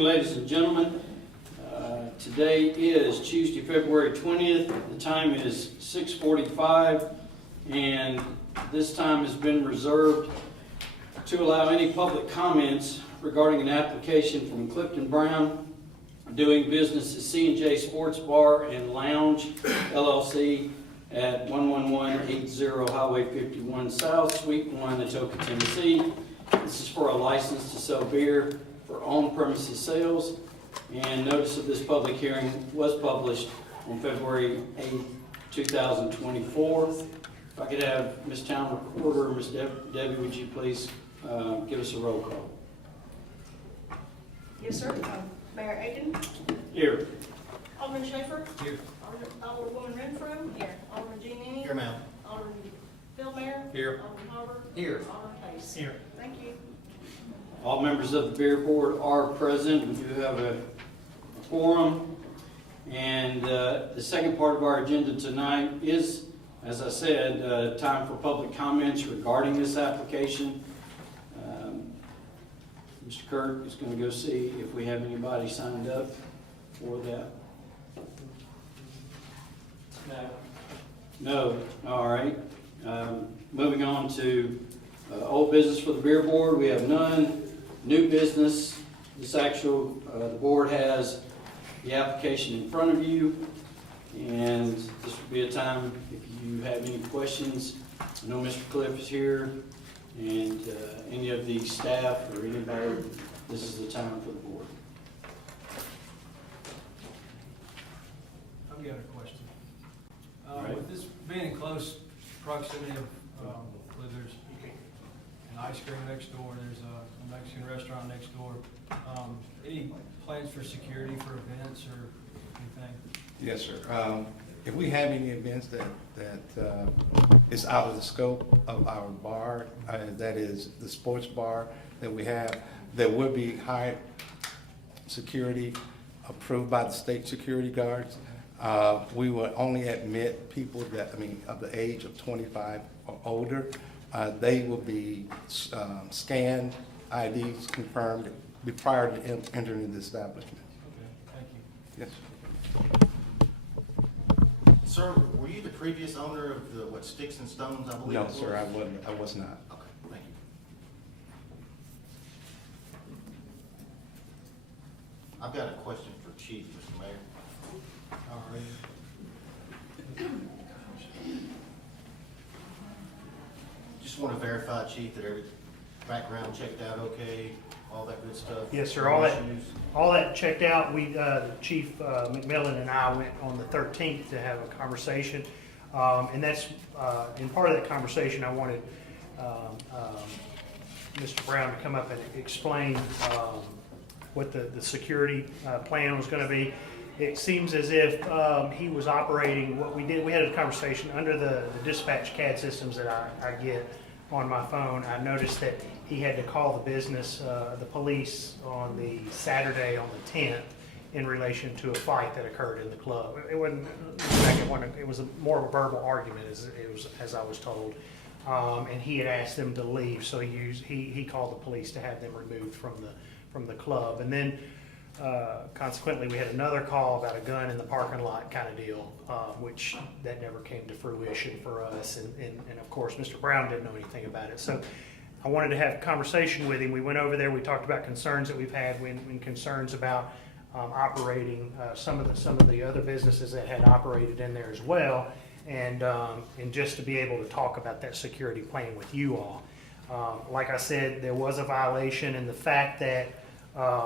evening, ladies and gentlemen. Today is Tuesday, February 20th. The time is 6:45, and this time has been reserved to allow any public comments regarding an application from Clifton Brown doing business at C&J Sports Bar and Lounge, LLC, at 11180 Highway 51 South, Suite 1, Atoka, Tennessee. This is for a license to sell beer for on-premises sales, and notice of this public hearing was published on February 8th, 2024. If I could have Ms. Town Recorder, Ms. Debbie, would you please give us a roll call? Yes, sir. Mayor Aiken? Here. Alderman Schaefer? Here. Alderwoman Renfro? Here. Alderman Jean Annie? Here, ma'am. Alderman Phil Mayer? Here. Alderman Harper? Here. Alderman Pace? Here. Thank you. All members of the beer board are present. We do have a quorum. And the second part of our agenda tonight is, as I said, time for public comments regarding this application. Mr. Kirk is going to go see if we have anybody signed up for that. No. All right. Moving on to old business for the beer board. We have none. New business. This the board has the application in front of you, and this would be a time if you have any questions. I know Mr. Cliff is here, and any of the staff or anybody, this is the time for the board. I've got a question. Right. With this being in close proximity of, there's an ice cream next door, there's a Mexican restaurant next door. Any plans for security for events or anything? Yes, sir. If we have any events that is out of the scope of our bar, that is the sports bar that we have, there would be high security approved by the state security guards. We will only admit people that, of the age of 25 or older. They will be scanned, IDs confirmed prior to entering the establishment. Okay, thank you. Yes. Sir, were you the previous owner of the, Sticks and Stones, I believe? No, it was? sir, I wasn't. I was not. Okay, thank you. I've got a question for Chief, Mr. Mayor. All right. Just want to verify, Chief, that every background checked out okay, all that good stuff? Yes, sir. No All that checked out. We, Chief McMillan and I went on the 13th to have a conversation, and that's in part of that conversation. I wanted Mr. Brown to come up and explain what the security plan was going to be. It seems as if he was operating what we did. We had a conversation under the dispatch CAD systems that I get on my phone. I noticed that he had to call the business, the police, on the Saturday on the 10th in relation to a fight that occurred in the club. It wasn't the second one. It was more of a verbal argument, as I was told. And he had asked them to leave, so he called the police to have them removed from the club. And then consequently, we had another call about a gun in the parking lot kind of deal, which that never came to fruition for us. And of course, Mr. Brown didn't know anything about it. So I wanted to have a conversation with him. We went over there. We talked about concerns that we've had when concerns about operating some of the other businesses that had operated in there as well, and just to be able to talk about that security plan with you all. Like I said, there was a violation in the fact that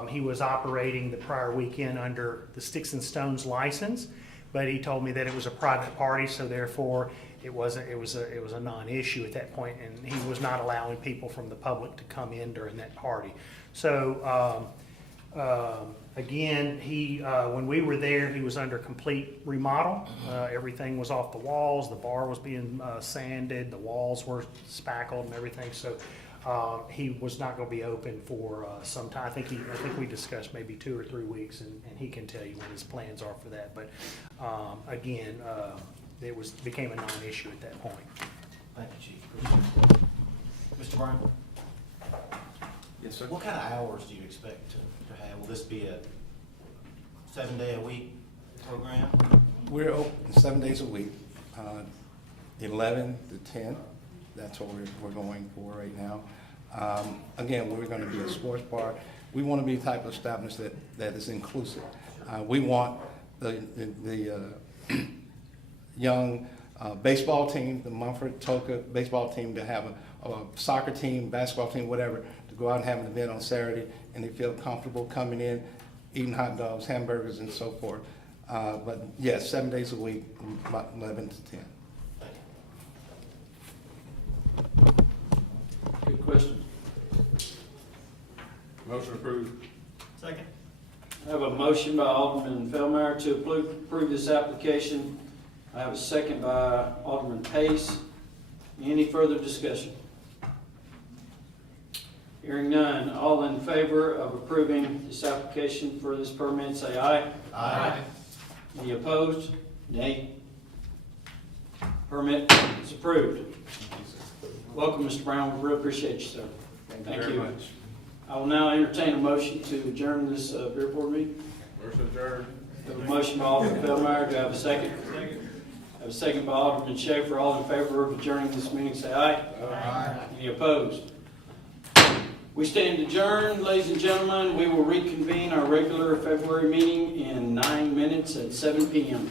he was operating the prior weekend under the Sticks and Stones license, but he told me that it was a private party, so therefore it was a non-issue at that point, and he was not allowing people from the public to come in during that party. So again, when we were there, he was under complete remodel. Everything was off the walls. The bar was being sanded. The walls were spackled and everything. So he was not going to be open for some time. I think we discussed maybe 2 or 3 weeks, and he can tell you what his plans are for that. But again, it became a non-issue at that point. Thank you, Chief. Appreciate it. Mr. Brown? Yes, sir. What kind of hours do you expect to have? Will this be a 7-day-a-week program? We're open 7 days a week, 11 to 10. That's what we're going for right now. Again, we're going to be a sports bar. We want to be the type of establishment that is inclusive. We want the young baseball team, the Mumford Atoka baseball team, to have a soccer team, basketball team, whatever, to go out and have an event on Saturday, and they feel comfortable coming in, eating hot dogs, hamburgers, and so forth. But yes, 7 days a week, about 11 to 10. Good question. Motion approved. Second. I have a motion by Alderman Feldmeyer to approve this application. I have a second by Alderman Pace. Any further discussion? Hearing none, all in favor of approving this application for this permit, say aye. Aye. Any opposed? Nay. Permit is approved. Welcome, Mr. Brown. We really appreciate you, sir. Thank you very much. I will now entertain a motion to adjourn this beer board meeting. Motion adjourned. I have a motion by Alderman Feldmeyer. Do I have a second? Second. I have a second by Alderman Schaefer. All in favor of adjourning this meeting, say aye. Aye. Any opposed? We stand adjourned, ladies and gentlemen. We will reconvene our regular February meeting in 9 minutes at 7 p.m.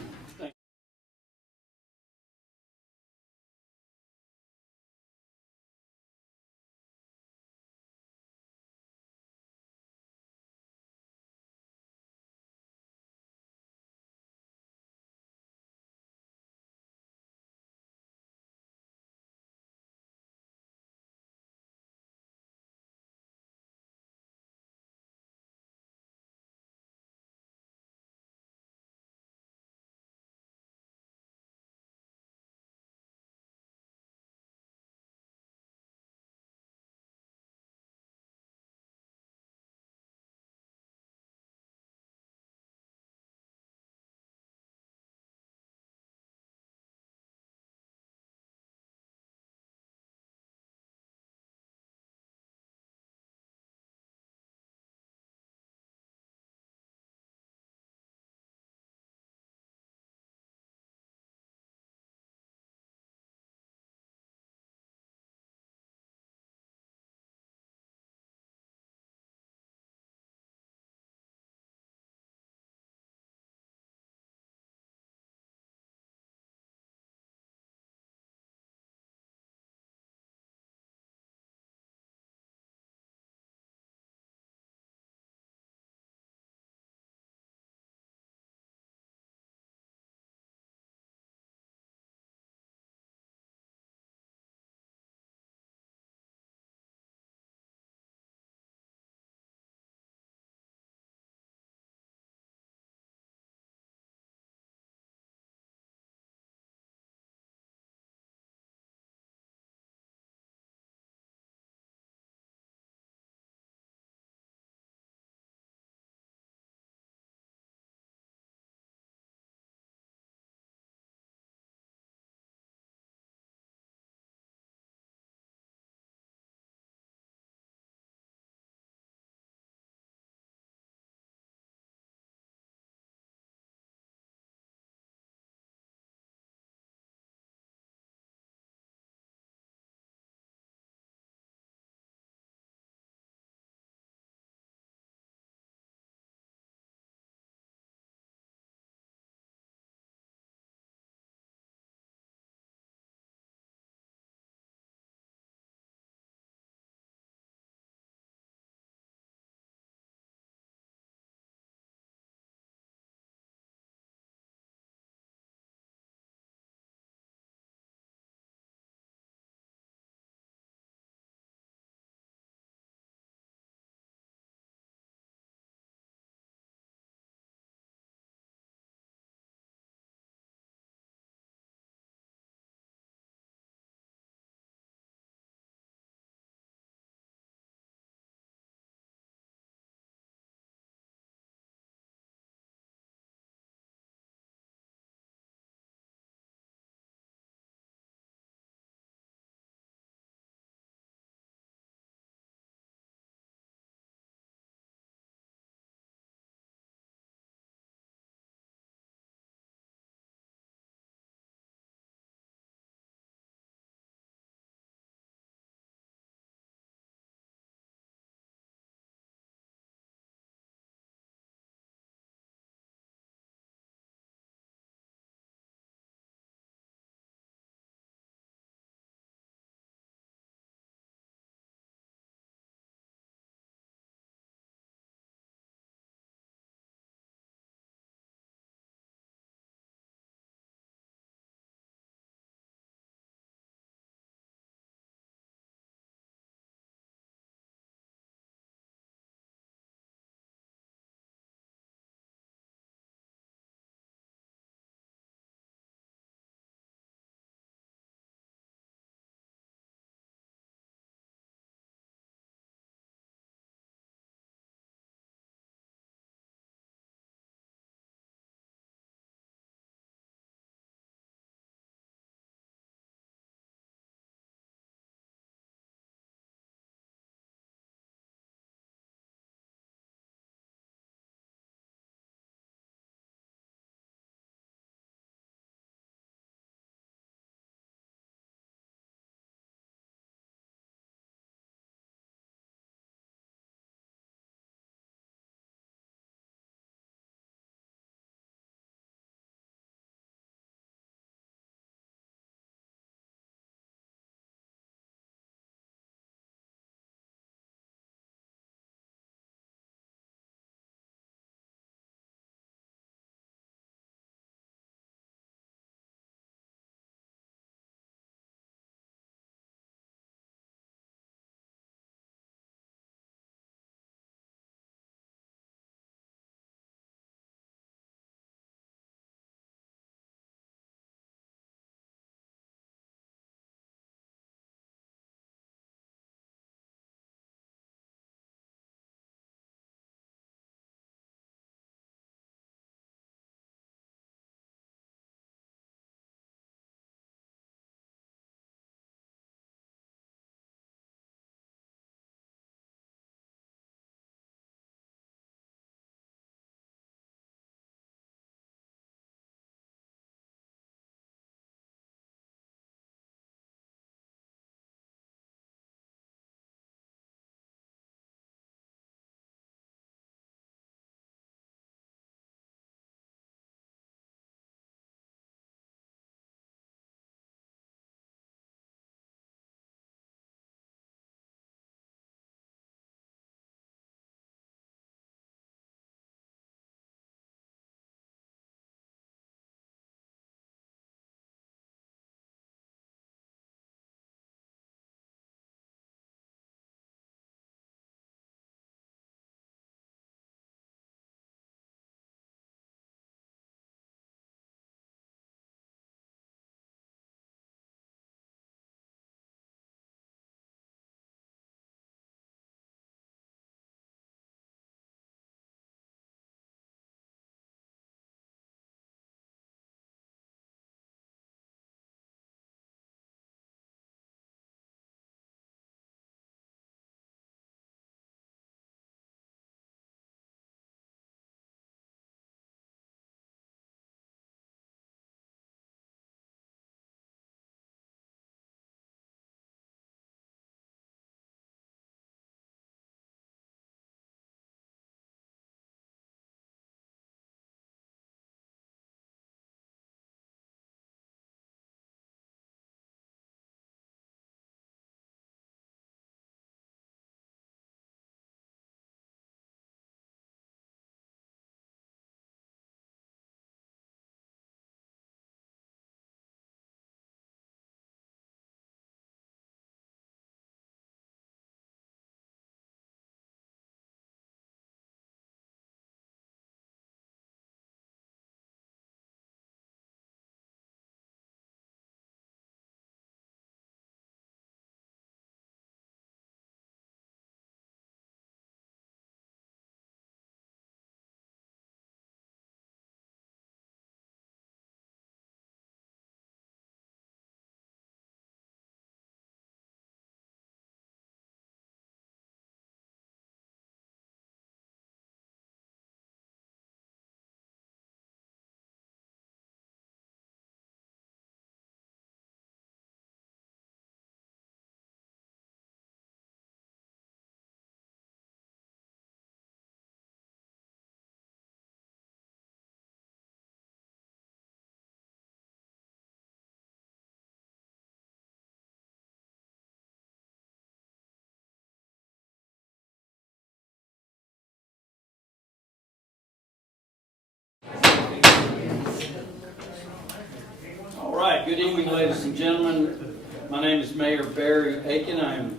right, good evening, ladies and gentlemen. My name is Mayor Barry Aiken. I am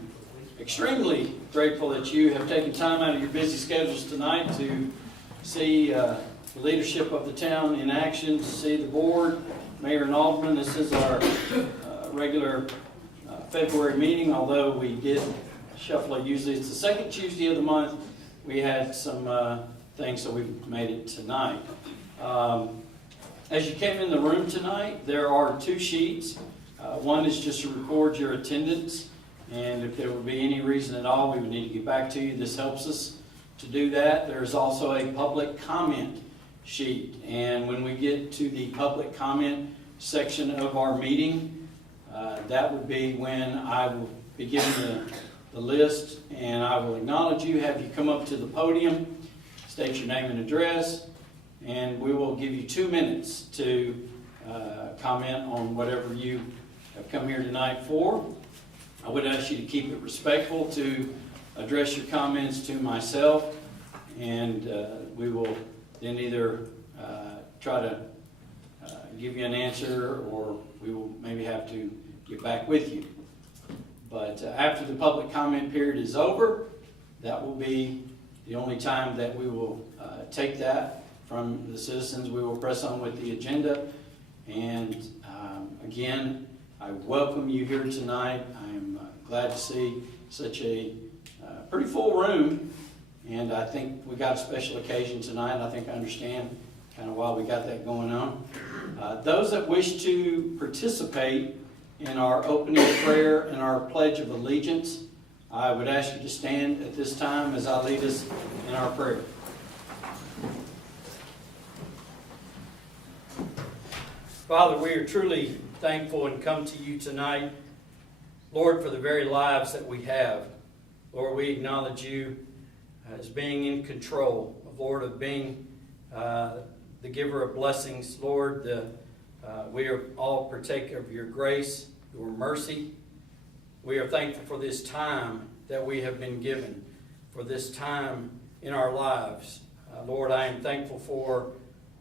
extremely grateful that you have taken time out of your busy schedules tonight to see the leadership of the town in action, to see the board, Mayor and Alderman. This is our regular February meeting, although we did shuffle it. Usually it's the second Tuesday of the month. We had some things, so we made it tonight. As you came in the room tonight, there are two sheets. One is just to record your attendance, and if there would be any reason at all, we would need to get back to you. This helps us to do that. There's also a public comment sheet, and when we get to the public comment section of our meeting, that would be when I will be giving the list, and I will acknowledge you, have you come up to the podium, state your name and address, and we will give you 2 minutes to comment on whatever you have come here tonight for. I would ask you to keep it respectful, to address your comments to myself, and we will then either try to give you an answer, or we will maybe have to get back with you. But after the public comment period is over, that will be the only time that we will take that from the citizens. We will press on with the agenda. And again, I welcome you here tonight. I'm glad to see such a pretty full room. And I think we got a special occasion tonight. I think I understand kind of why we got that going on. Those that wish to participate in our opening prayer and our Pledge of Allegiance, I would ask you to stand at this time as I lead us in our prayer. Father, we are truly thankful and come to you tonight, Lord, for the very lives that we have. Lord, we acknowledge you as being in control, Lord, of being the giver of blessings. Lord, we are all partaker of your grace, your mercy. We are thankful for this time that we have been given, for this time in our lives. Lord, I am thankful for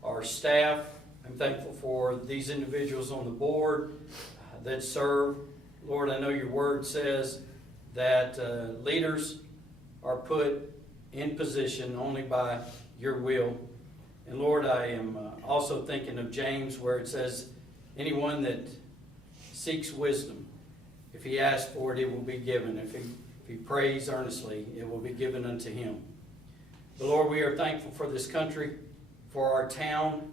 our staff. I'm thankful for these individuals on the board that serve. Lord, I know your word says that leaders are put in position only by your will. And Lord, I am also thinking of James, where it says, anyone that seeks wisdom, if he asks for it, it will be given. If he prays earnestly, it will be given unto him. But Lord, we are thankful for this country, for our town.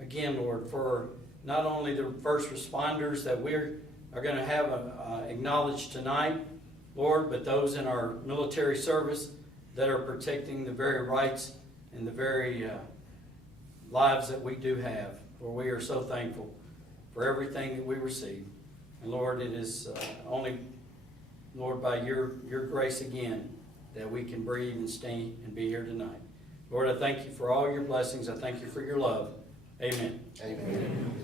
Again, Lord, for not only the first responders that we are going to have acknowledged tonight, Lord, but those in our military service that are protecting the very rights and the very lives that we do have. Lord, we are so thankful for everything that we receive. And Lord, it is only, Lord, by your grace again that we can breathe and stay and be here tonight. Lord, I thank you for all your blessings. I thank you for your love. Amen. Amen.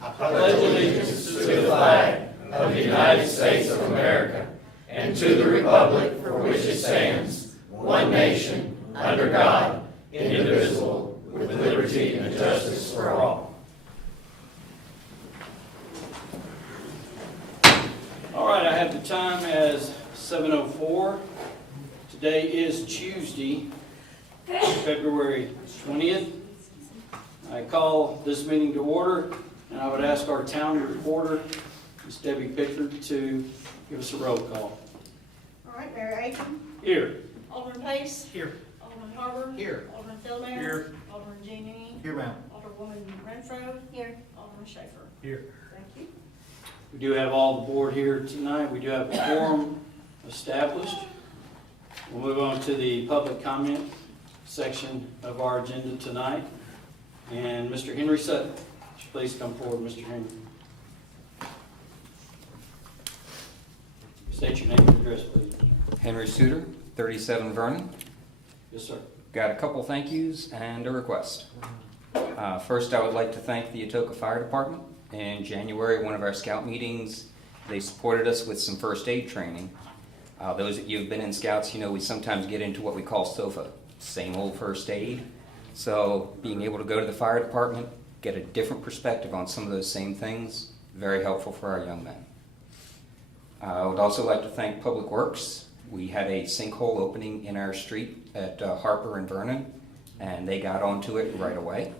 I pledge allegiance to the flag of the United States of America and to the republic for which it stands, one nation, under God, indivisible, with liberty and justice for all. All right, I have the time as 7:04. Today is Tuesday, February 20th. I call this meeting to order, and I would ask our town reporter, Ms. Debbie Pickford, to give us a roll call. All right, Mayor Aiken, Here. Alderman Pace, Here. Alderman Harbour, Here. Alderman Philmayer, Here. Alderman Jean Ennis, Here, ma'am. Alderwoman Renfro, here, Alderman Schaefer. Here. Thank you. We do have all the board here tonight. We do have a quorum established. We'll move on to the public comment section of our agenda tonight. And Mr. Henry Sutton, would you please come forward, Mr. Henry. State your name and address, please. Henry Suter, 37 Vernon. Yes, sir. Got a couple thank yous and a request. First, I would like to thank the Atoka Fire Department. In January, one of our scout meetings, they supported us with some first aid training. Those of you who have been in scouts, you know we sometimes get into what we call SOFA, same old first aid. So being able to go to the fire department, get a different perspective on some of those same things very helpful for our young men. I would also like to thank Public Works. We had a sinkhole opening in our street at Harper and Vernon, and they got onto it right away.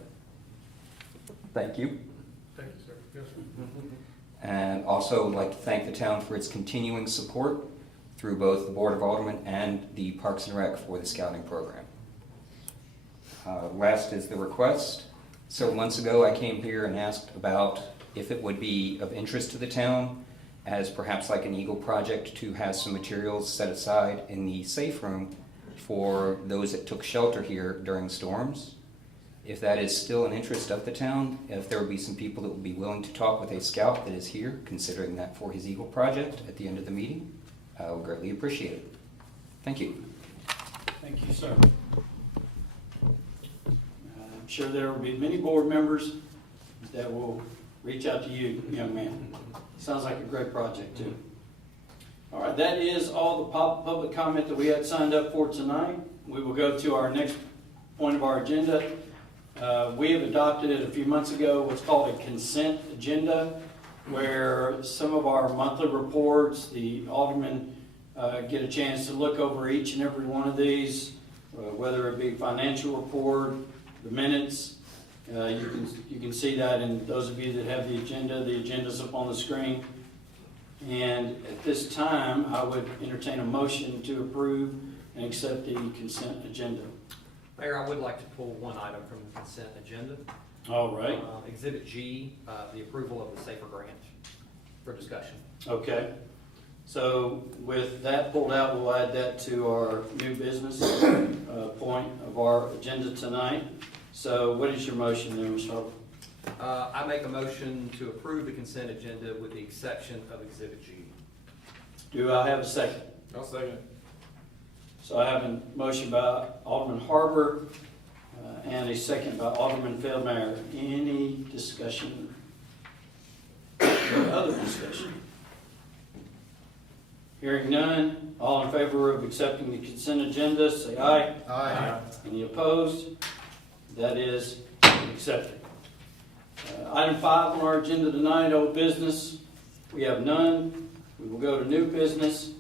Thank you. Thank you, sir. Yes, sir. And also would like to thank the town for its continuing support through both the Board of Aldermen and the Parks and Rec for the scouting program. Last is the request. Several months ago, I came here and asked about if it would be of interest to the town, as perhaps like an Eagle project, to have some materials set aside in the safe room for those that took shelter here during storms. If that is still an interest of the town, if there would be some people that would be willing to talk with a scout that is here, considering that for his Eagle project at the end of the meeting, I would greatly appreciate it. Thank you. Thank you, sir. I'm sure there will be many board members that will reach out to you, young man. Sounds like a great project, too. All right, that is all the public comment that we had signed up for tonight. We will go to our next point of our agenda. We have adopted it a few months ago, what's called a consent agenda, where some of our monthly reports, the aldermen get a chance to look over each and every one of these, whether it be financial report, the minutes. You can see that in those of you that have the agenda's up on the screen. And at this time, I would entertain a motion to approve and accept the consent agenda. Mayor, I would like to pull one item from the consent agenda. All right, Exhibit G, the approval of the SAFER grant for discussion. okay. So with that pulled out, we'll add that to our new business point of our agenda tonight. So what is your motion there, Mr. Harper? I make a motion to approve the consent agenda with the exception of Exhibit G. Do I have a second? I'll second. So I have a motion by Alderman Harper and a second by Alderman Feldmeyer. Any discussion? Other discussion? Hearing none, all in favor of accepting the consent agenda, say aye. Aye. Any opposed? That is accepted. Item 5 on our agenda tonight, old business. We have none. We will go to new business.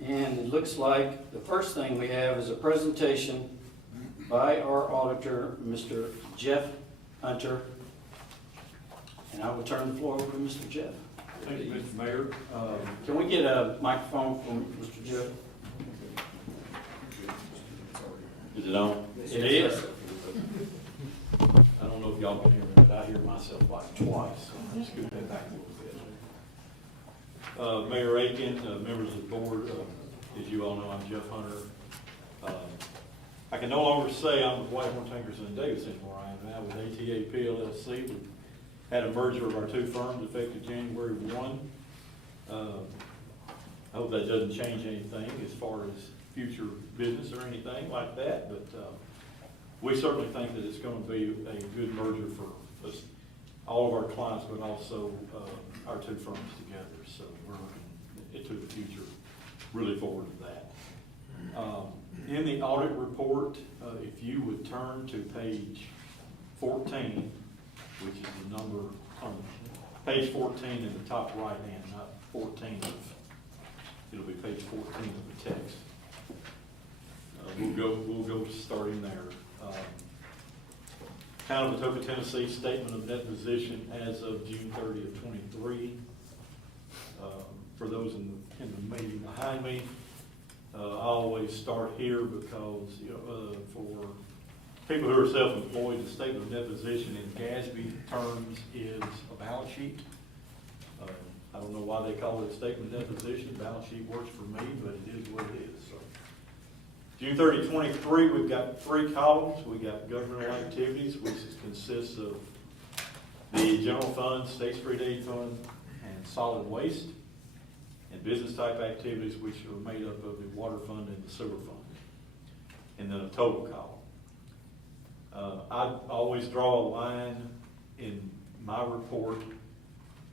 And it looks like the first thing we have is a presentation by our auditor, Mr. Jeff Hunter. And I will turn the floor over to Mr. Jeff. Thank you, Mr. Mayor. Can we get a microphone from Mr. Jeff? Is it on? It is. I don't know if y'all can hear me, but I hear myself like twice. So I'm scoot that back a little bit. Mayor Aiken, members of the board, as you all know, I'm Jeff Hunter. I can no longer say I'm with Whitehorn Tankerson and Davis anymore. I am now with ATAP LLC. We had a merger of our two firms effective January 1. I hope that doesn't change anything as far as future business or anything like that, but we certainly think that it's going to be a good merger for us, all of our clients, but also our two firms together. So we're looking into the future, really forward to that. In the audit report, if you would turn to page 14, which is the number on page 14 in the top right hand, not 14 of, it'll be page 14 of the text. We'll go starting there. Town of Atoka, Tennessee, statement of net position as of June 30th, 23. For those in the meeting behind me, I always start here because for people who are self-employed, the statement of net position in GASB terms is a balance sheet. I don't know why they call it a statement of net position. Balance sheet works for me, but it is what it is. So. June 30, 23, we've got 3 columns. We got governmental activities, which consists of the general fund, state street aid fund, and solid waste, and business type activities, which are made up of the water fund and the sewer fund, and then a total column. I always draw a line in my report.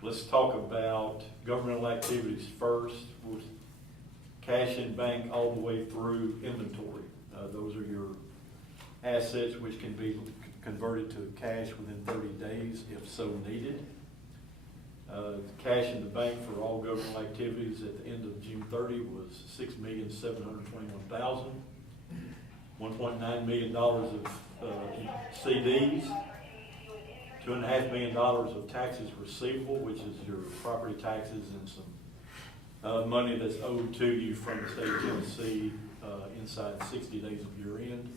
Let's talk about governmental activities first, with cash in bank all the way through inventory. Those are your assets which can be converted to cash within 30 days if so needed. Cash in the bank for all governmental activities at the end of June 30 was $6,721,000. $1.9 million of CDs, $2.5 million of taxes receivable, which is your property taxes and some money that's owed to you from the state of Tennessee inside 60 days of year end.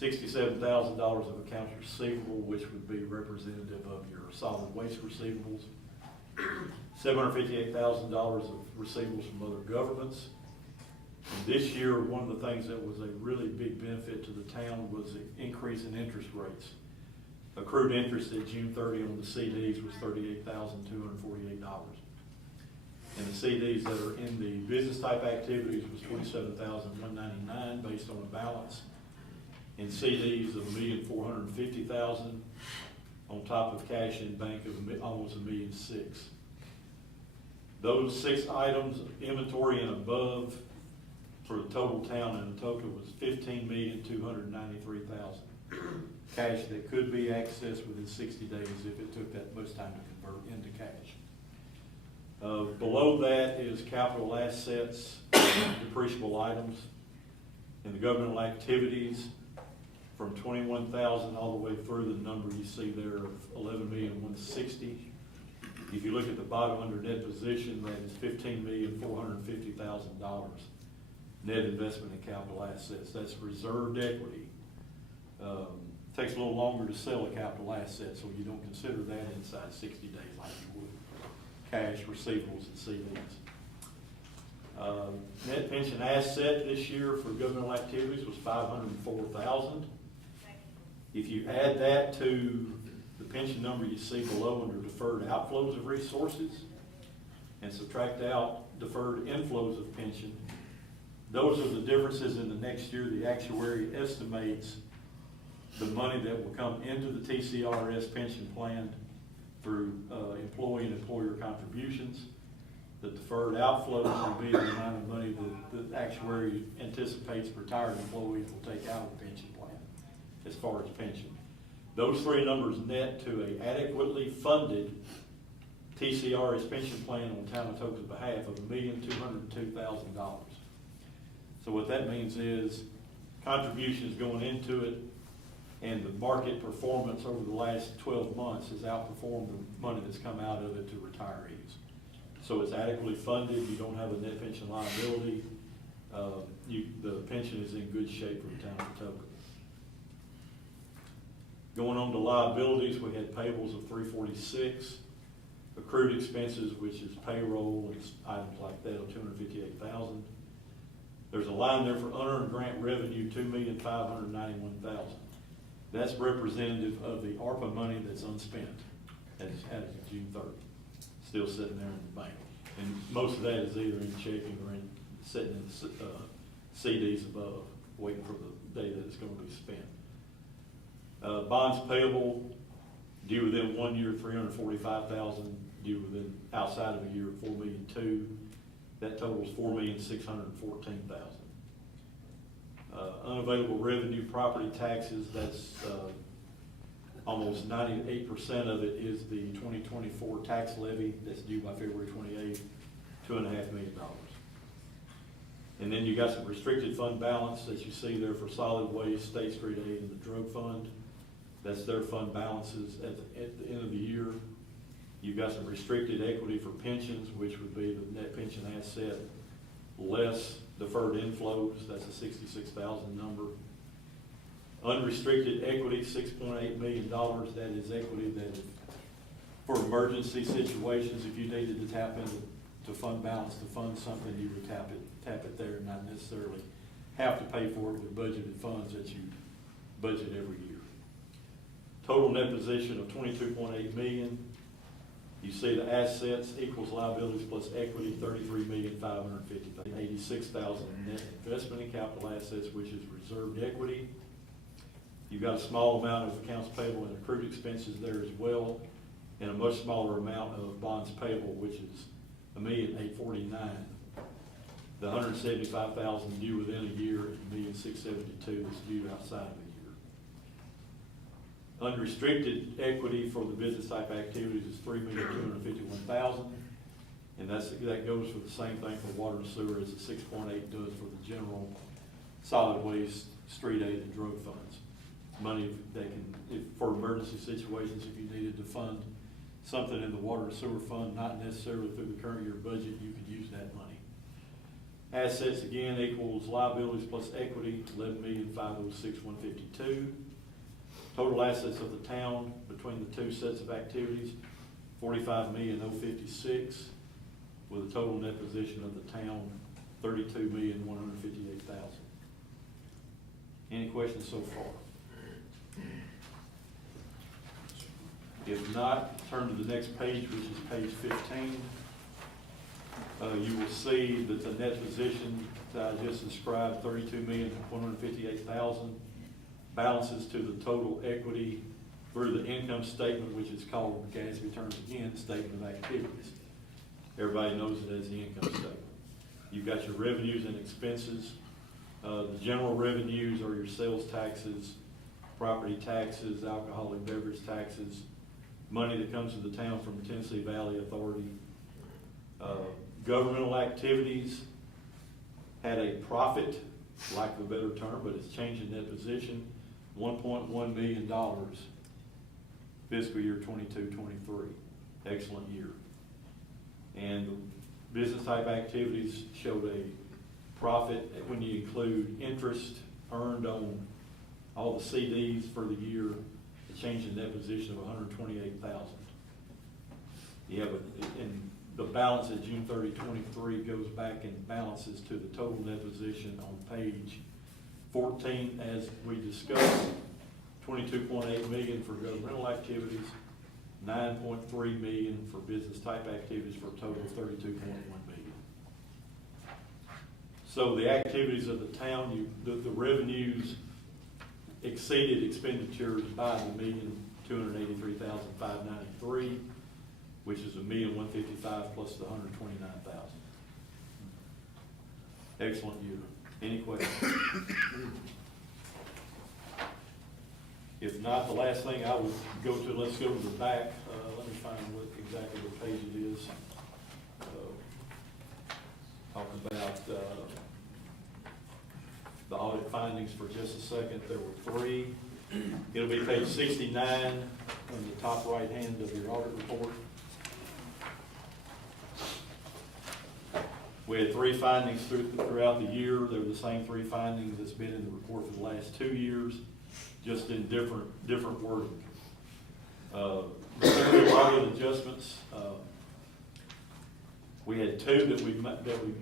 $67,000 of accounts receivable, which would be representative of your solid waste receivables. $758,000 of receivables from other governments. And this year, one of the things that was a really big benefit to the town was the increase in interest rates. Accrued interest at June 30 on the CDs was $38,248. And the CDs that are in the business type activities was $27,199 based on a balance. In CDs of $1,450,000 on top of cash in bank of almost $1.6 million. Those 6 items, inventory and above, for the total town in Atoka was $15,293,000. Cash that could be accessed within 60 days if it took that much time to convert into cash. Below that is capital assets, depreciable items, and the governmental activities from $21,000 all the way through the number you see there of $11,160,000. If you look at the bottom under net position, that is $15,450,000 net investment in capital assets. That's reserved equity. Takes a little longer to sell a capital asset, so you don't consider that inside 60 days like you would cash, receivables, and CDs. Net pension asset this year for governmental activities was $504,000. If you add that to the pension number you see below under deferred outflows of resources and subtract out deferred inflows of pension, those are the differences in the next year. The actuary estimates the money that will come into the TCRS pension plan through employee and employer contributions. The deferred outflows will be the amount of money that the actuary anticipates retired employees will take out of the pension plan as far as pension. Those 3 numbers net to a adequately funded TCRS pension plan on Town of Atoka's behalf of $1,202,000. So what that means is contributions going into it and the market performance over the last 12 months has outperformed the money that's come out of it to retirees. So it's adequately funded. You don't have a net pension liability. The pension is in good shape for the Town of Atoka. Going on to liabilities, we had payables of $346, accrued expenses, which is payroll and items like that, of $258,000. There's a line there for unearned grant revenue, $2,591,000. That's representative of the ARPA money that's unspent as of June 30, still sitting there in the bank. And most of that is either in checking or in sitting in CDs above, waiting for the day that it's going to be spent. Bonds payable due within 1 year, $345,000. Due within outside of a year, $4,200,000. That totals $4,614,000. Unavailable revenue property taxes, that's almost 98% of it is the 2024 tax levy that's due by February 28th, $2.5 million. And then you got some restricted fund balance that you see there for solid waste, State Street Aid, and the drug fund. That's their fund balances at the end of the year. You've got some restricted equity for pensions, which would be the net pension asset less deferred inflows. That's a $66,000 number. Unrestricted equity, $6.8 million. That is equity that for emergency situations, if you needed to tap into fund balance to fund something, you would tap it there and not necessarily have to pay for it with budgeted funds that you budget every year. Total net position of $22.8 million. You see the assets equals liabilities plus equity, $33,550,000. $86,000 net investment in capital assets, which is reserved equity. You've got a small amount of accounts payable and accrued expenses there as well, and a much smaller amount of bonds payable, which is $1,849,000. The $175,000 due within a year and $1,672,000 is due outside of a year. Unrestricted equity for the business type activities is $3,251,000. And that goes for the same thing for water and sewer as the 6.8 does for the general solid waste, street aid, and drug funds. Money they can, for emergency situations, if you needed to fund something in the water and sewer fund, not necessarily through the current year budget, you could use that money. Assets again equals liabilities plus equity, $11,506,152. Total assets of the town between the two sets of activities, $45,056,000, with a total net position of the town, $32,158,000. Any questions so far? If not, turn to the next page, which is page 15. You will see that the net position that I just described, $32,158,000, balances to the total equity through the income statement, which is called, GASB terms again, statement of activities. Everybody knows it as the income statement. You've got your revenues and expenses. The general revenues are your sales taxes, property taxes, alcoholic beverage taxes, money that comes to the town from the Tennessee Valley Authority. Governmental activities had a profit, lack of a better term, but it's changing that position, $1.1 million fiscal year 22-23. Excellent year. And business type activities showed a profit when you include interest earned on all the CDs for the year, a change in that position of $128,000. Yeah, but in the balance at June 30, 23 goes back and balances to the total net position on page 14 as we discussed. $22.8 million for governmental activities, $9.3 million for business type activities, for a total of $32.1 million. So the activities of the town, the revenues exceeded expenditures by $1,283,593, which is $1,155,000 plus the $129,000. Excellent year. Any questions? If not, the last thing I would go to, let's go to the back. Let me find exactly what page it is. Talk about the audit findings for just a second. There were 3. It'll be page 69 on the top right hand of your audit report. We had 3 findings throughout the year. They were the same 3 findings that's been in the report for the last 2 years, just in different wording. Material audit adjustments. We had 2 that we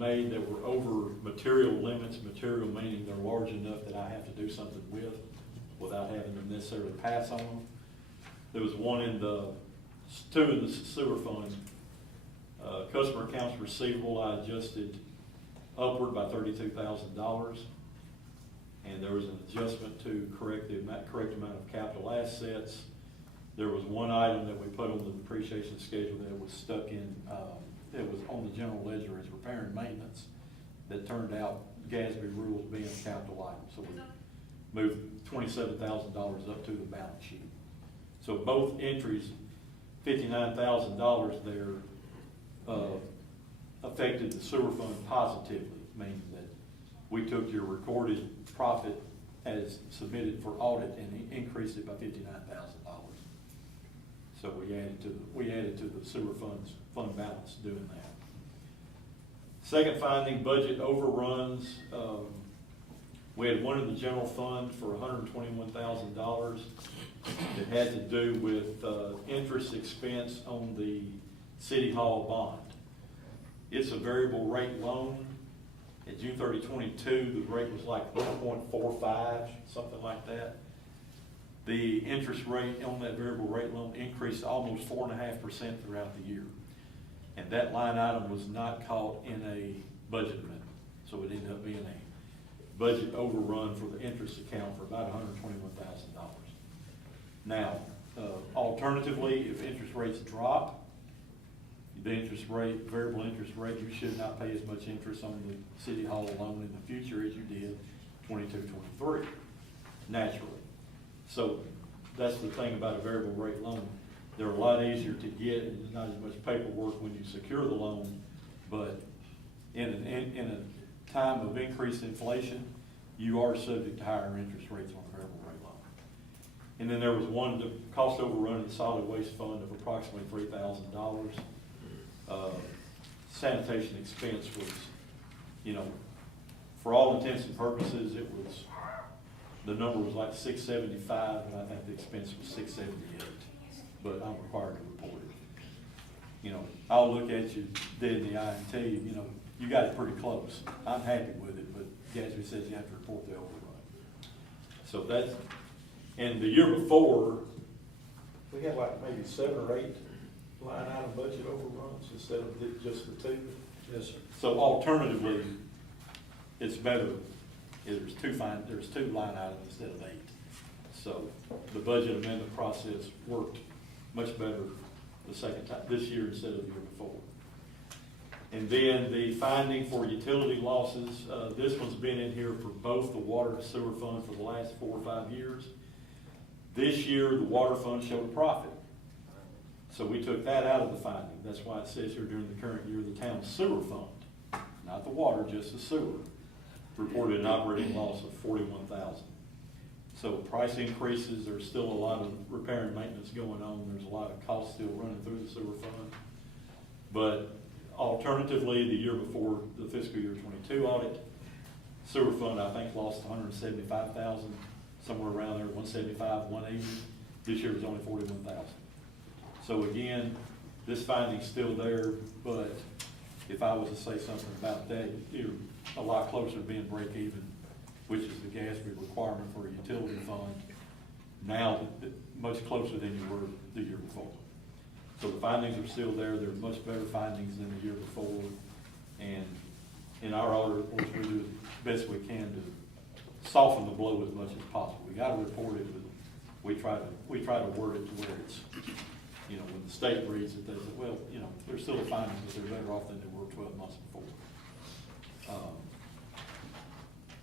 made that were over material limits. Material meaning they're large enough that I have to do something with without having to necessarily pass on them. There was 2 in the sewer fund. Customer accounts receivable, I adjusted upward by $32,000, and there was an adjustment to correct the correct amount of capital assets. There was 1 item that we put on the depreciation schedule that was stuck in. It was on the general ledger as repair and maintenance. That turned out GASB rules being a capital item, so we moved $27,000 up to the balance sheet. So both entries, $59,000 there. Affected the sewer fund positively, meaning that we took your recorded profit as submitted for audit and increased it by $59,000. So we added to the sewer fund balance doing that. Second finding, budget overruns. We had one in the general fund for $121,000 that had to do with interest expense on the City Hall bond. It's a variable rate loan. At June 30, 22, the rate was like 1.45, something like that. The interest rate on that variable rate loan increased almost 4.5% throughout the year. And that line item was not caught in a budget amendment. So it ended up being a budget overrun for the interest account for about $121,000. Now, alternatively, if interest rates drop, the interest rate, variable interest rate, you should not pay as much interest on the City Hall loan in the future as you did 22-23, naturally. So that's the thing about a variable rate loan. They're a lot easier to get, and there's not as much paperwork when you secure the loan, but in a time of increased inflation, you are subject to higher interest rates on a variable rate loan. And then there was one, the cost overrun in the solid waste fund of approximately $3,000. Sanitation expense was, you know, for all intents and purposes, it was, the number was like $675, and I think the expense was $678. But I'm required to report it. You know, I'll look at you dead in the eye and tell you, you know, you got it pretty close. I'm happy with it, but Gatsby says you have to report the overrun. So that's, and the year before, we had like maybe 7 or 8 line item budget overruns instead of just the 2. Yes, sir. So alternatively, it's better, there's 2 line items instead of 8. So the budget amendment process worked much better the second time, this year instead of the year before. And then the finding for utility losses, this one's been in here for both the water and sewer fund for the last 4 or 5 years. This year, the water fund showed a profit. So we took that out of the finding. That's why it says here during the current year, the town sewer fund, not the water, just the sewer, reported an operating loss of $41,000. So price increases, there's still a lot of repair and maintenance going on. There's a lot of costs still running through the sewer fund. But alternatively, the year before the fiscal year 22 audit, sewer fund, I think, lost $175,000, somewhere around there, 175, 180. This year was only 41,000. So again, this finding's still there, but if I was to say something about that, you're a lot closer to being break even, which is the Gatsby requirement for a utility fund, now much closer than you were the year before. So the findings are still there. They're much better findings than the year before. And in our audit reports, we do the best we can to soften the blow as much as possible. We got to report it, but we try to word it to where it's, you know, when the state reads it, they say, well, you know, there's still a finding, but they're better off than they were 12 months before.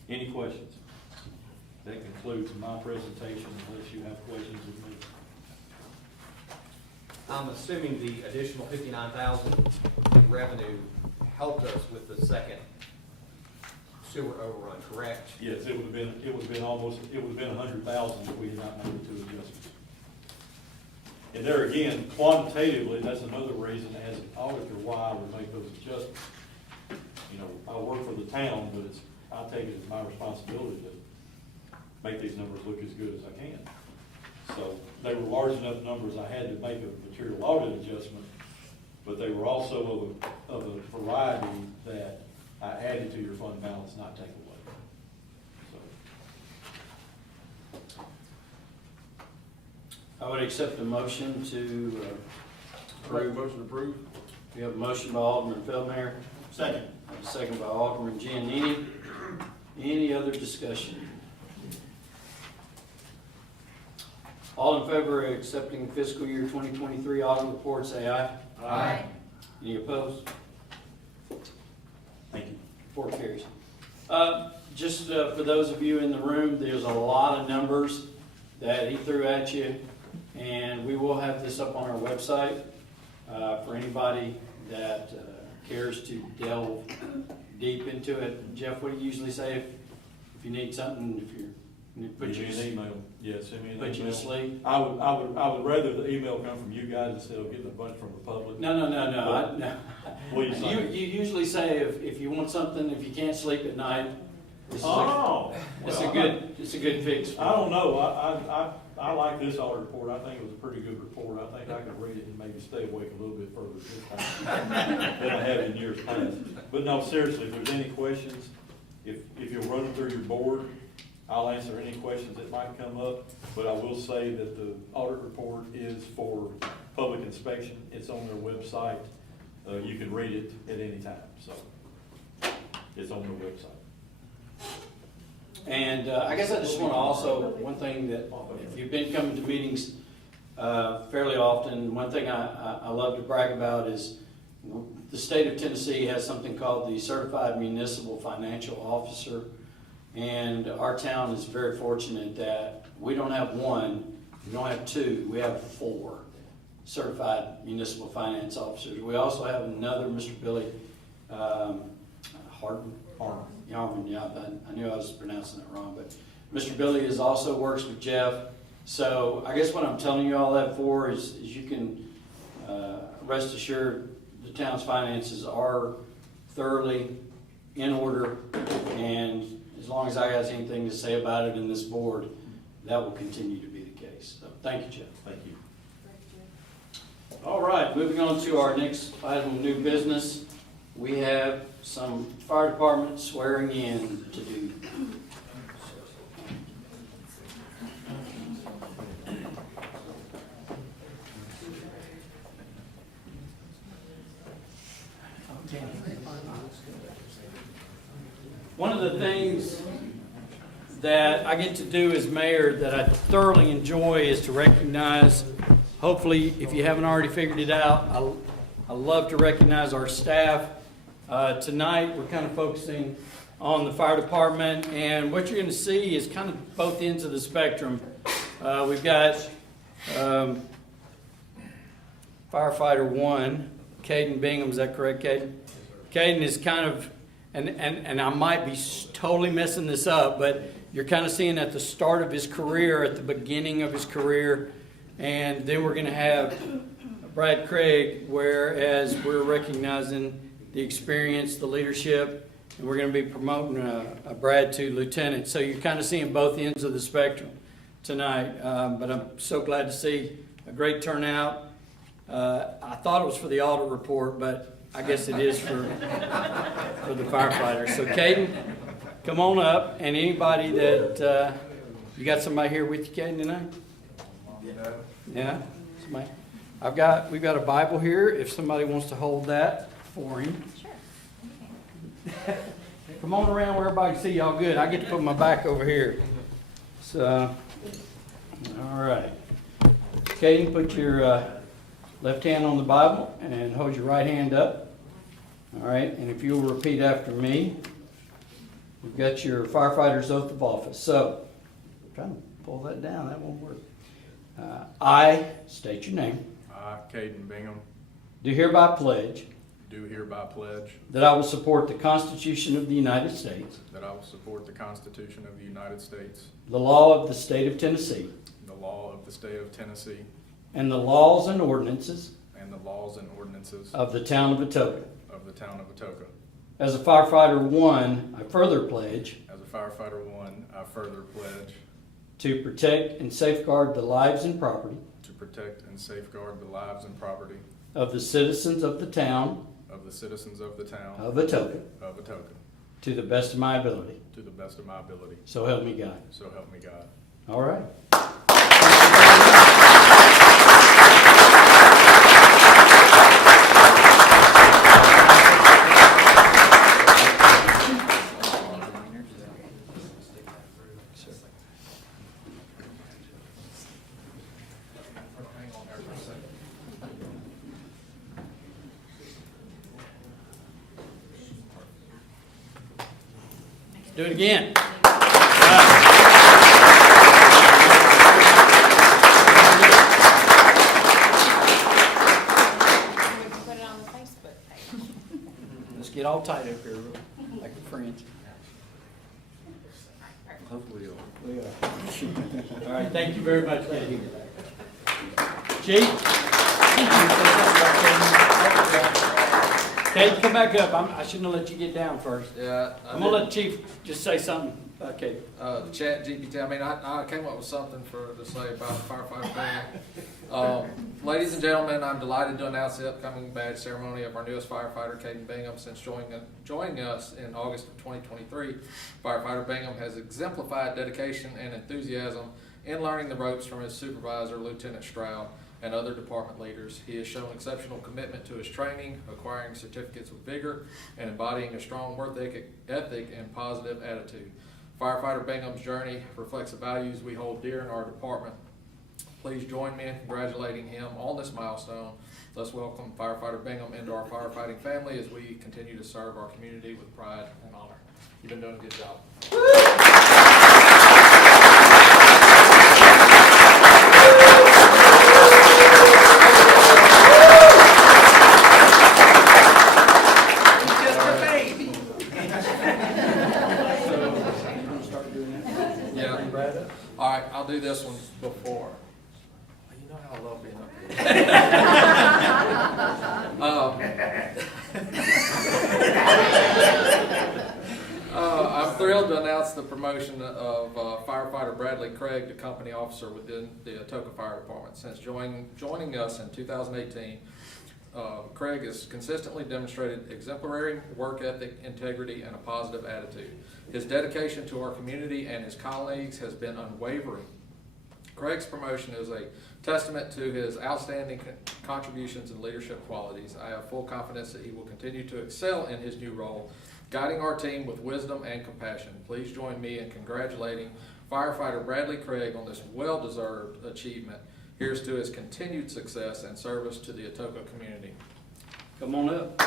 Any questions? That concludes my presentation, unless you have questions of me. I'm assuming the additional 59,000 in revenue helped us with the second sewer overrun, correct? Yes, it would have been 100,000 if we had not made the 2 adjustments. And there again, quantitatively, that's another reason as an auditor why I would make those adjustments. You know, I work for the town, but I take it as my responsibility to make these numbers look as good as I can. So they were large enough numbers I had to make a material audit adjustment, but they were also of a variety that I added to your fund balance, not take away. So. I would accept a motion to approve. Motion approved. We have a motion by Alderman Feldmayer, Second. a second by Alderman Giannini. Any other discussion? All in favor of accepting fiscal year 2023 audit report, say aye. Aye. Any opposed? Thank you. Report carries. Just for those of you in the room, there's a lot of numbers that he threw at you, and we will have this up on our website for anybody that cares to delve deep into it. Jeff, what do you usually say if you need something, if you put Give me you an email. Yes, send me an email. put you to sleep? I would rather the email come from you guys instead of getting a bunch from the public. No. What do you say? You usually say if you want something, if you can't sleep at night, this is it's a good fix. I don't know. I like this audit report. I think it was a pretty good report. I think I could read it and maybe stay awake a little bit further this time than I have in years past. But no, seriously, if there's any questions, if you'll run them through your board, I'll answer any questions that might come up. But I will say that the audit report is for public inspection. It's on their website. You can read it at any time. So it's on their website. And I guess I just want to also, one thing that, if you've been coming to meetings fairly often, one thing I love to brag about is the state of Tennessee has something called the Certified Municipal Financial Officer. And our town is very fortunate that we don't have one, We don't have 2, we have 4 certified municipal finance officers. We also have another, Mr. Billy Yarman, yeah, I knew I was pronouncing that wrong, but Mr. Billy also works with Jeff. So I guess what I'm telling you all that for is you can rest assured the town's finances are thoroughly in order, and as long as I got anything to say about it in this board, that will continue to be the case. So thank you, Jeff. Thank you. All right, moving on to our next item of new business. We have some fire department swearing in to do. One of the things that I get to do as mayor that I thoroughly enjoy is to recognize, hopefully, if you haven't already figured it out, I love to recognize our staff. Tonight, we're kind of focusing on the fire department, and what you're going to see is kind of both ends of the spectrum. We've got firefighter 1, Caden Bingham. Is that correct, Caden? Caden is kind of, and I might be totally messing this up, but you're kind of seeing at the start of his career, at the beginning of his career, and then we're going to have Brad Craig, whereas we're recognizing the experience, the leadership, and we're going to be promoting a Brad to lieutenant. So you're kind of seeing both ends of the spectrum tonight, but I'm so glad to see a great turnout. I thought it was for the audit report, but I guess it is for the firefighters. So Caden, come on up, and anybody that, you got somebody here with you, Caden, tonight? Yeah? Somebody? We've got a Bible here, if somebody wants to hold that for him. Sure. Come on around where everybody can see y'all good. I get to put my back over here. So, all right. Caden, put your left hand on the Bible and hold your right hand up. All right, and if you'll repeat after me, you've got your firefighter's oath of office. So, I'm trying to pull that down, that won't work. I state your name. I, Caden Bingham, Do hereby pledge do hereby pledge that I will support the Constitution of the United States, that I will support the Constitution of the United States, the law of the state of Tennessee, the law of the state of Tennessee, and the laws and ordinances and the laws and ordinances of the town of Atoka. of the town of Atoka. As a firefighter 1, I further pledge As a firefighter 1, I further pledge to protect and safeguard the lives and property to protect and safeguard the lives and property of the citizens of the town of the citizens of the town of Atoka of Atoka to the best of my ability. to the best of my ability. So help me God. So help me God. All right. Do it again. Put it on the Facebook page. Let's get all tight up here, like a friends. Hopefully We are. All right, thank you very much, Eddie. Chief? Kate, come back up. I shouldn't have let you get down first. Yeah, I'm gonna let Chief just say something. Okay. the chat GPT, I mean, I came up with something to say about the firefighter thing. Ladies and gentlemen, I'm delighted to announce the upcoming badge ceremony of our newest firefighter, Caden Bingham. Since joining us in August of 2023, firefighter Bingham has exemplified dedication and enthusiasm in learning the ropes from his supervisor, Lieutenant Stroud, and other department leaders. He has shown exceptional commitment to his training, acquiring certificates with vigor, and embodying a strong work ethic and positive attitude. Firefighter Bingham's journey reflects the values we hold dear in our department. Please join me in congratulating him on this milestone. Let's welcome Firefighter Bingham into our firefighting family as we continue to serve our community with pride and honor. You've been doing a good job. All right, I'll do this one before. You know how I love being up here. I'm thrilled to announce the promotion of firefighter Bradley Craig to company officer within the Atoka Fire Department. Since joining us in 2018, Craig has consistently demonstrated exemplary work ethic, integrity, and a positive attitude. His dedication to our community and his colleagues has been unwavering. Craig's promotion is a testament to his outstanding contributions and leadership qualities. I have full confidence that he will continue to excel in his new role, guiding our team with wisdom and compassion. Please join me in congratulating firefighter Bradley Craig on this well-deserved achievement. Here's to his continued success and service to the Atoka community. Come on up.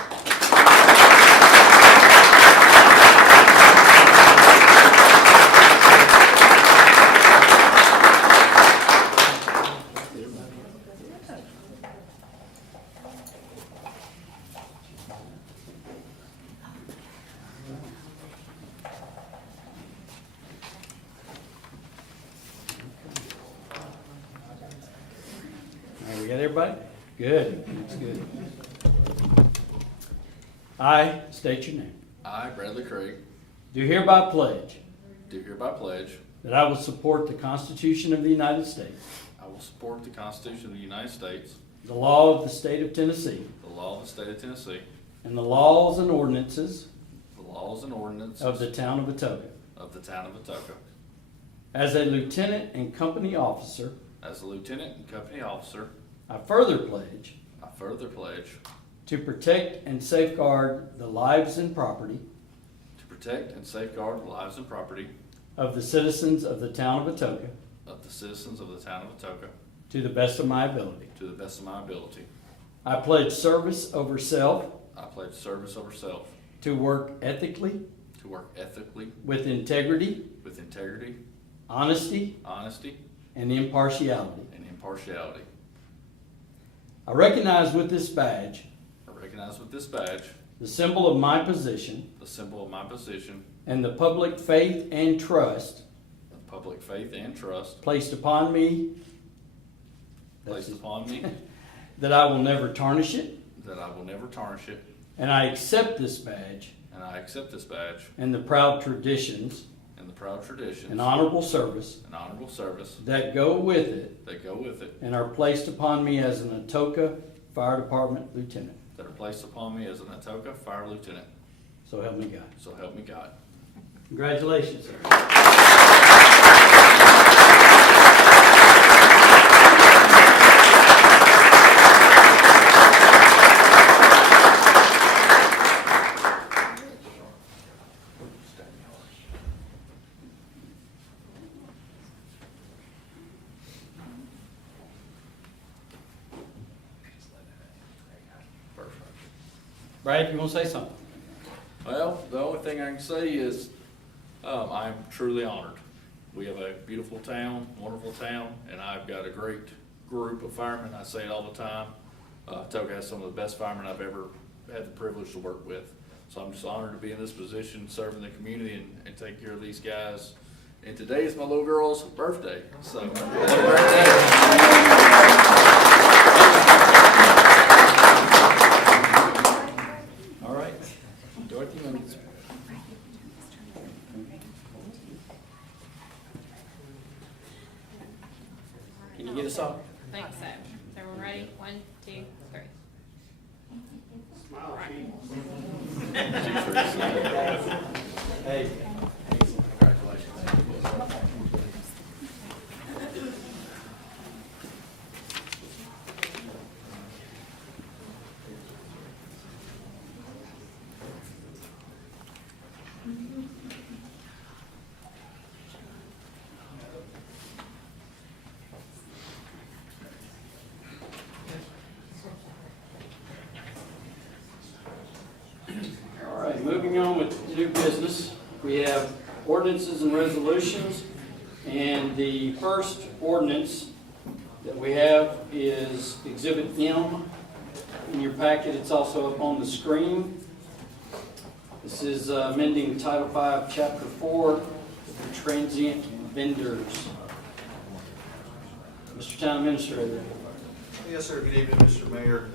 All right, we got everybody? Good, that's good. I state your name. I, Bradley Craig, Do hereby pledge do hereby pledge that I will support the Constitution of the United States, I will support the Constitution of the United States, the law of the state of Tennessee, the law of the state of Tennessee, and the laws and ordinances the laws and ordinances of the town of Atoka. Atoka. As a lieutenant and company officer, As a lieutenant and company officer, I further pledge I further pledge to protect and safeguard the lives and property to protect and safeguard the lives and property of the citizens of the town of Atoka of the citizens of the town of Atoka to the best of my ability. to the best of my ability. I pledge service over self, I pledge service over self, to work ethically, to work ethically, with integrity, honesty, honesty, and impartiality. and impartiality. I recognize with this badge I recognize with this badge the symbol of my position the symbol of my position, and the public faith and trust the public faith and trust placed upon me placed upon me, that I will never tarnish it, that I will never tarnish it, and I accept this badge and I accept this badge and the proud traditions and the proud traditions and honorable service and honorable service that go with it that go with it, and are placed upon me as an Atoka Fire Department Lieutenant. that are placed upon me as an Atoka Fire Lieutenant. So help me God. So help me God. Congratulations, sir. Brad, you want to say something? Well, the only thing I can say is I'm truly honored. We have a beautiful town, wonderful town, and I've got a great group of firemen. I say it all the time. Atoka has some of the best firemen I've ever had the privilege to work with. So I'm just honored to be in this position, serving the community and take care of these guys. And today is my little girl's birthday, so what a great day. All right, Dorothy, you want to- Can you get us off? Think so. Is everyone ready? 1, 2, 3. Hey. All right, moving on with new business, we have ordinances and resolutions. And the first ordinance that we have is Exhibit M. In your packet, it's also up on the screen. This is amending Title V, Chapter 4, the transient vendors. Mr. Town Administrator. Yes, sir. Good evening, Mr. Mayor.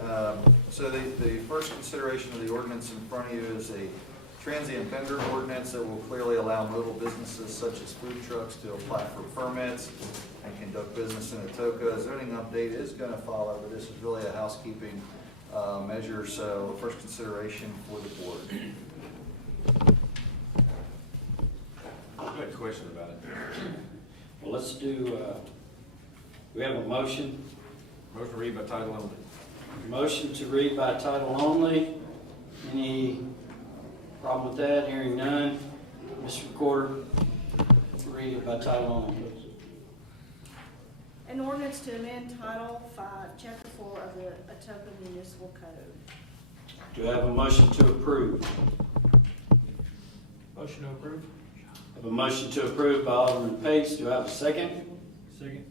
So the first consideration of the ordinance in front of you is a transient vendor ordinance that will clearly allow mobile businesses such as food trucks to apply for permits and conduct business in Atoka. A zoning update is going to follow, but this is really a housekeeping measure, so first consideration for the board. I had a question about it. Well, let's do, we have a motion. Motion to read by title only. Motion to read by title only. Any problem with that? Hearing none. Mr. Recorder, read it by title only, please. An ordinance to amend Title 5, Chapter 4 of the Atoka Municipal Code. Do I have a motion to approve? Motion to approve. I have a motion to approve by Alderman Pace. Do I have a second? Second.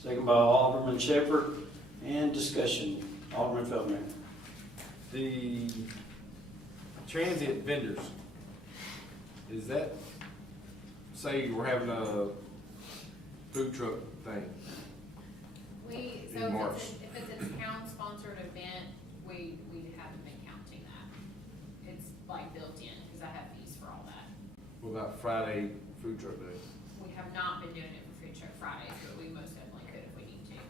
Second by Alderman Shepherd. And discussion. Alderman Feldman. The transient vendors, is that, say we're having a food truck thing? So In March. if it's a town-sponsored event, we haven't been counting that. It's like built in, because I have fees for all that. What about Friday food truck day? We have not been doing it for Food Truck Fridays, but we most definitely could if we need to.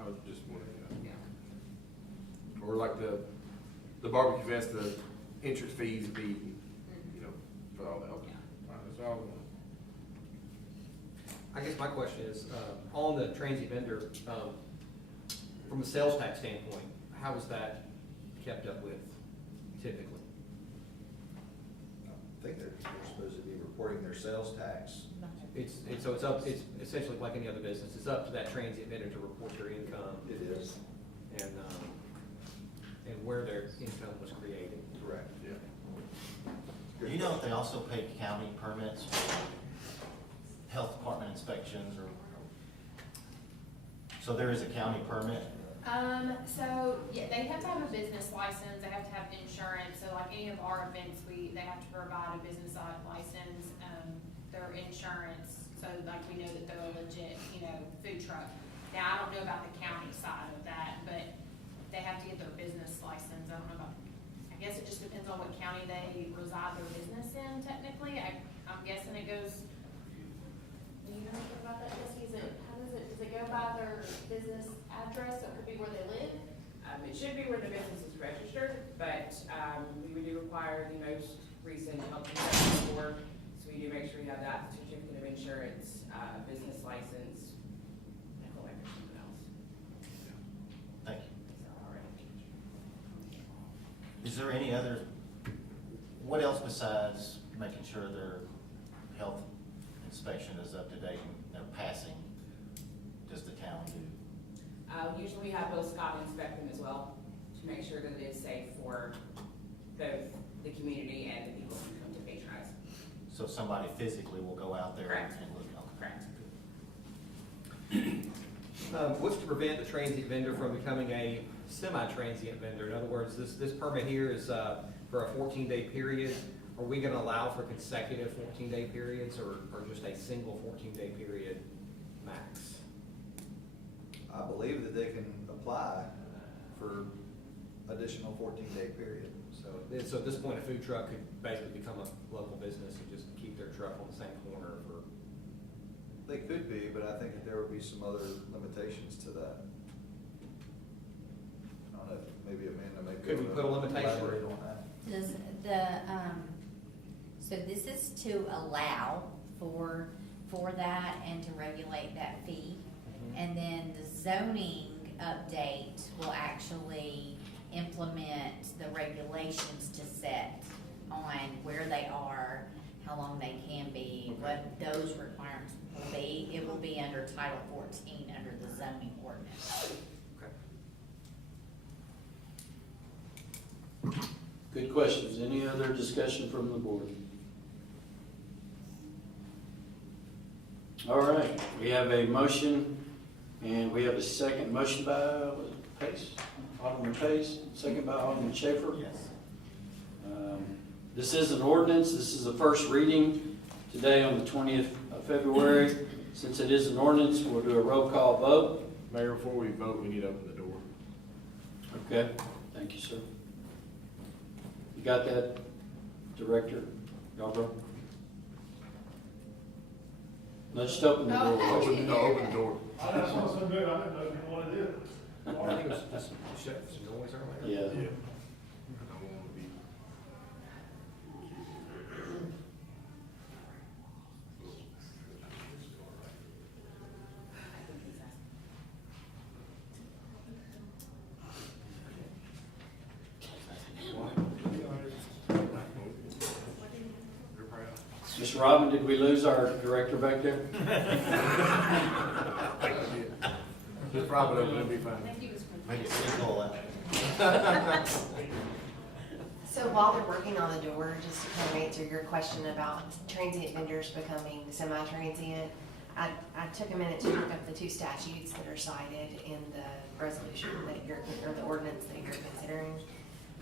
I was just wondering, Yeah. or like the barbecue fest, the entrance fees would be, you know, for all that, okay. All right, that's all. I guess my question is, on the transient vendor, from a sales tax standpoint, how is that kept up with typically? I think they're supposed to be reporting their sales tax. It's essentially like any other business, it's up to that transient vendor to report their income. It is. And where their income was created. Correct. Do you know if they also pay county permits for health department inspections or? So there is a county permit? So, yeah, they have to have a business license, they have to have insurance, so like any of our events, they have to provide a business license, their insurance, so like we know that they're a legit, food truck. Now, I don't know about the county side of that, but they have to get their business license, I don't know about, I guess it just depends on what county they reside their business in technically, I'm guessing it goes, do you know anything about that, Jesse? Does it go by their business address, so it could be where they live? It should be where the business is registered, but we do require the most recent health insurance report. So we do make sure you have that certificate of insurance, business license, medical record, something else. Thank you. So, all right. Is there any other, what else besides making sure their health inspection is up to date and they're passing, does the town do? Usually we have Bill Scott inspect them as well to make sure that it is safe for both the community and the people who come to patronize. So somebody physically will go out there Correct. and look? Correct. What's to prevent the transient vendor from becoming a semi-transient vendor? In other words, this permit here is for a 14-day period. Are we going to allow for consecutive 14-day periods or just a single 14-day period max? I believe that they can apply for additional 14-day period, so. So at this point, a food truck could basically become a local business and just keep their truck on the same corner for. They could be, but I think that there would be some other limitations to that. I don't know, maybe Amanda may. Could we put a limitation? Elaborate on that. Does so this is to allow for that and to regulate that fee. And then the zoning update will actually implement the regulations to set on where they are, how long they can be, what those requirements will be. It will be under Title 14 under the zoning ordinance. Good questions. Any other discussion from the board? All right, we have a motion and we have a second. Motion by Pace, Alderman Pace, second by Alderman Schaefer. Yes. This is an ordinance. This is the first reading today on the 20th of February. Since it is an ordinance, we'll do a roll call vote. Mayor, before we vote, we need to open the door. Okay, thank you, sir. You got that, Director Yarbrough? Let's just open the door. Open the door. I just want some good, I didn't know what it is. I think it was just shut some noise earlier. Yeah. I don't want to be. Mr. Robin, did we lose our director back there? Just prop it open, it'll be fine. Make it simple. So while they're working on the door, just to kind of answer your question about transient vendors becoming semi-transient, I took a minute to look up the two statutes that are cited in the resolution that you're, or the ordinance that you're considering.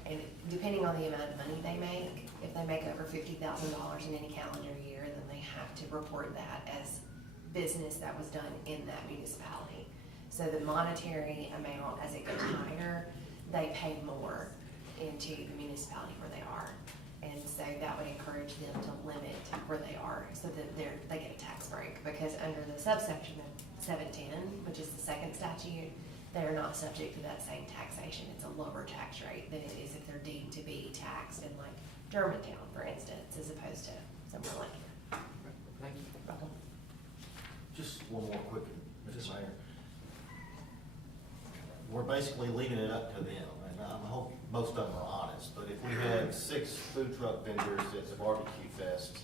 And depending on the amount of money they make, if they make over $50,000 in any calendar year, then they have to report that as business that was done in that municipality. So the monetary amount, as it gets higher, they pay more into the municipality where they are. And so that would encourage them to limit where they are so that they get a tax break. Because under the subsection of 710, which is the second statute, they're not subject to that same taxation. It's a lower tax rate than it is if they're deemed to be taxed in like Germantown, for instance, as opposed to somewhere like here. Thank you. Just one more quick, Mr. Mayor. We're basically leaving it up to them, and I hope most of them are honest, but if we had 6 food truck vendors at the barbecue fest,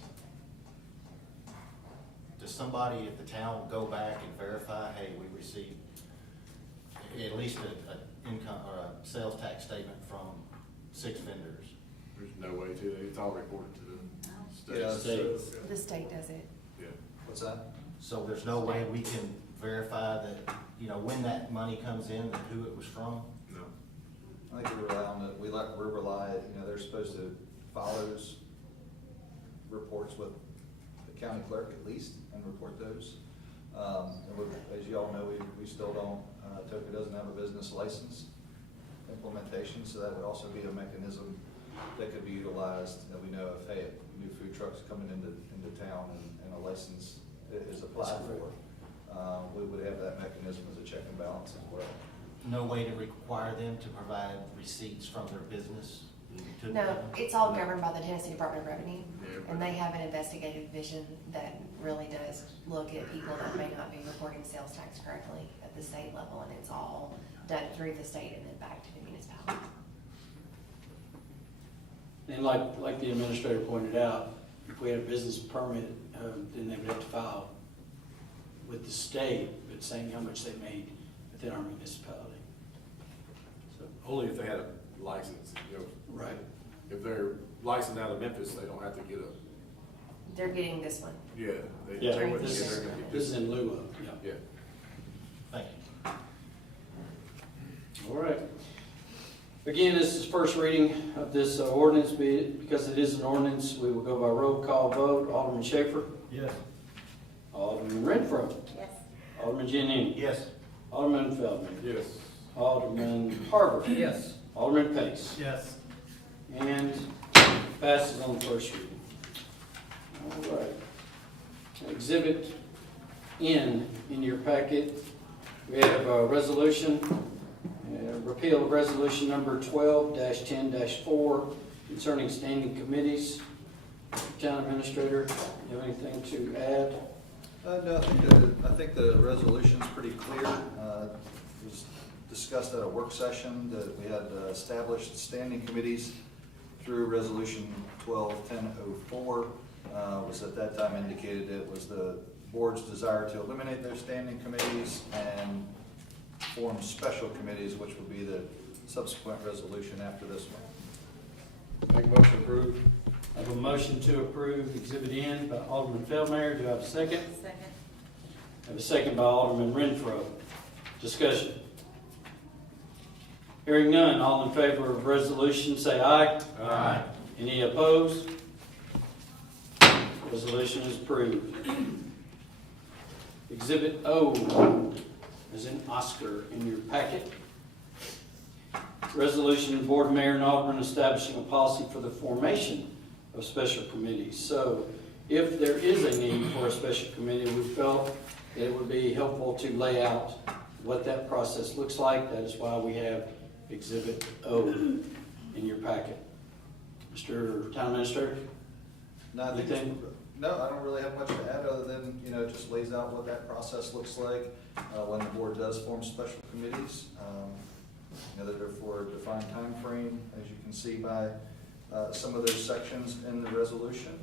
does somebody at the town go back and verify, hey, we received at least an income or a sales tax statement from 6 vendors? There's no way to, it's all reported to the Yeah, state. The state does it. Yeah. What's that? So there's no way we can verify that, you know, when that money comes in, that who it was from? No. I think we rely on it, we rely, you know, they're supposed to follow those reports with the county clerk at least and report those. As you all know, we still don't, Atoka doesn't have a business license implementation, so that would also be a mechanism that could be utilized, that we know if, hey, new food trucks coming into town and a license is applied for. We would have that mechanism as a check and balance as well. No way to require them to provide receipts from their business? to the No, town? it's all governed by the Tennessee Department of Revenue, Yeah, and they have an investigative division that really does look at people that may not be reporting sales tax correctly at the state level, and it's all done through the state and then back to the municipality. And like the administrator pointed out, if we had a business permit, then they would have to file with the state, but saying how much they made within our municipality. So, Only if they had a license, you know. right. If they're licensed out of Memphis, they don't have to get a, They're getting this one. yeah, they Yeah, wouldn't this get, is, they're gonna get this this. is in lieu of, yeah. Yeah. Thank you. All right. Again, this is first reading of this ordinance. Because it is an ordinance, we will go by roll call vote. Alderman Schaefer? Yes. Alderman Renfro? Yes. Alderman Jennings? Yes. Alderman Feldman? Yes. Alderman Harper? Yes. Alderman Pace? Yes. And passes on first reading. All right. Exhibit N in your packet, we have a resolution, repeal of resolution number 12-10-4 concerning standing committees. Town Administrator, you have anything to add? No, I think the resolution's pretty clear. It was discussed at a work session that we had established standing committees through resolution 12-10-04. Was at that time indicated it was the board's desire to eliminate their standing committees and form special committees, which would be the subsequent resolution after this one. Make a motion approved. I have a motion to approve Exhibit N by Alderman Feldmayer. Do I have a second? Second. I have a second by Alderman Renfro. Discussion. Hearing none, all in favor of resolution say aye. Aye. Any opposed? Resolution is approved. Exhibit O is in Oscar in your packet. Resolution, of Board, Mayor, and Alderman establishing a policy for the formation of special committees. So if there is a need for a special committee, we felt that it would be helpful to lay out what that process looks like. That is why we have Exhibit O in your packet. Mr. Town Administrator? No, I think Anything? no, I don't really have much to add other than, it just lays out what that process looks like when the board does form special committees. That they're for a defined time frame, as you can see by some of those sections in the resolution.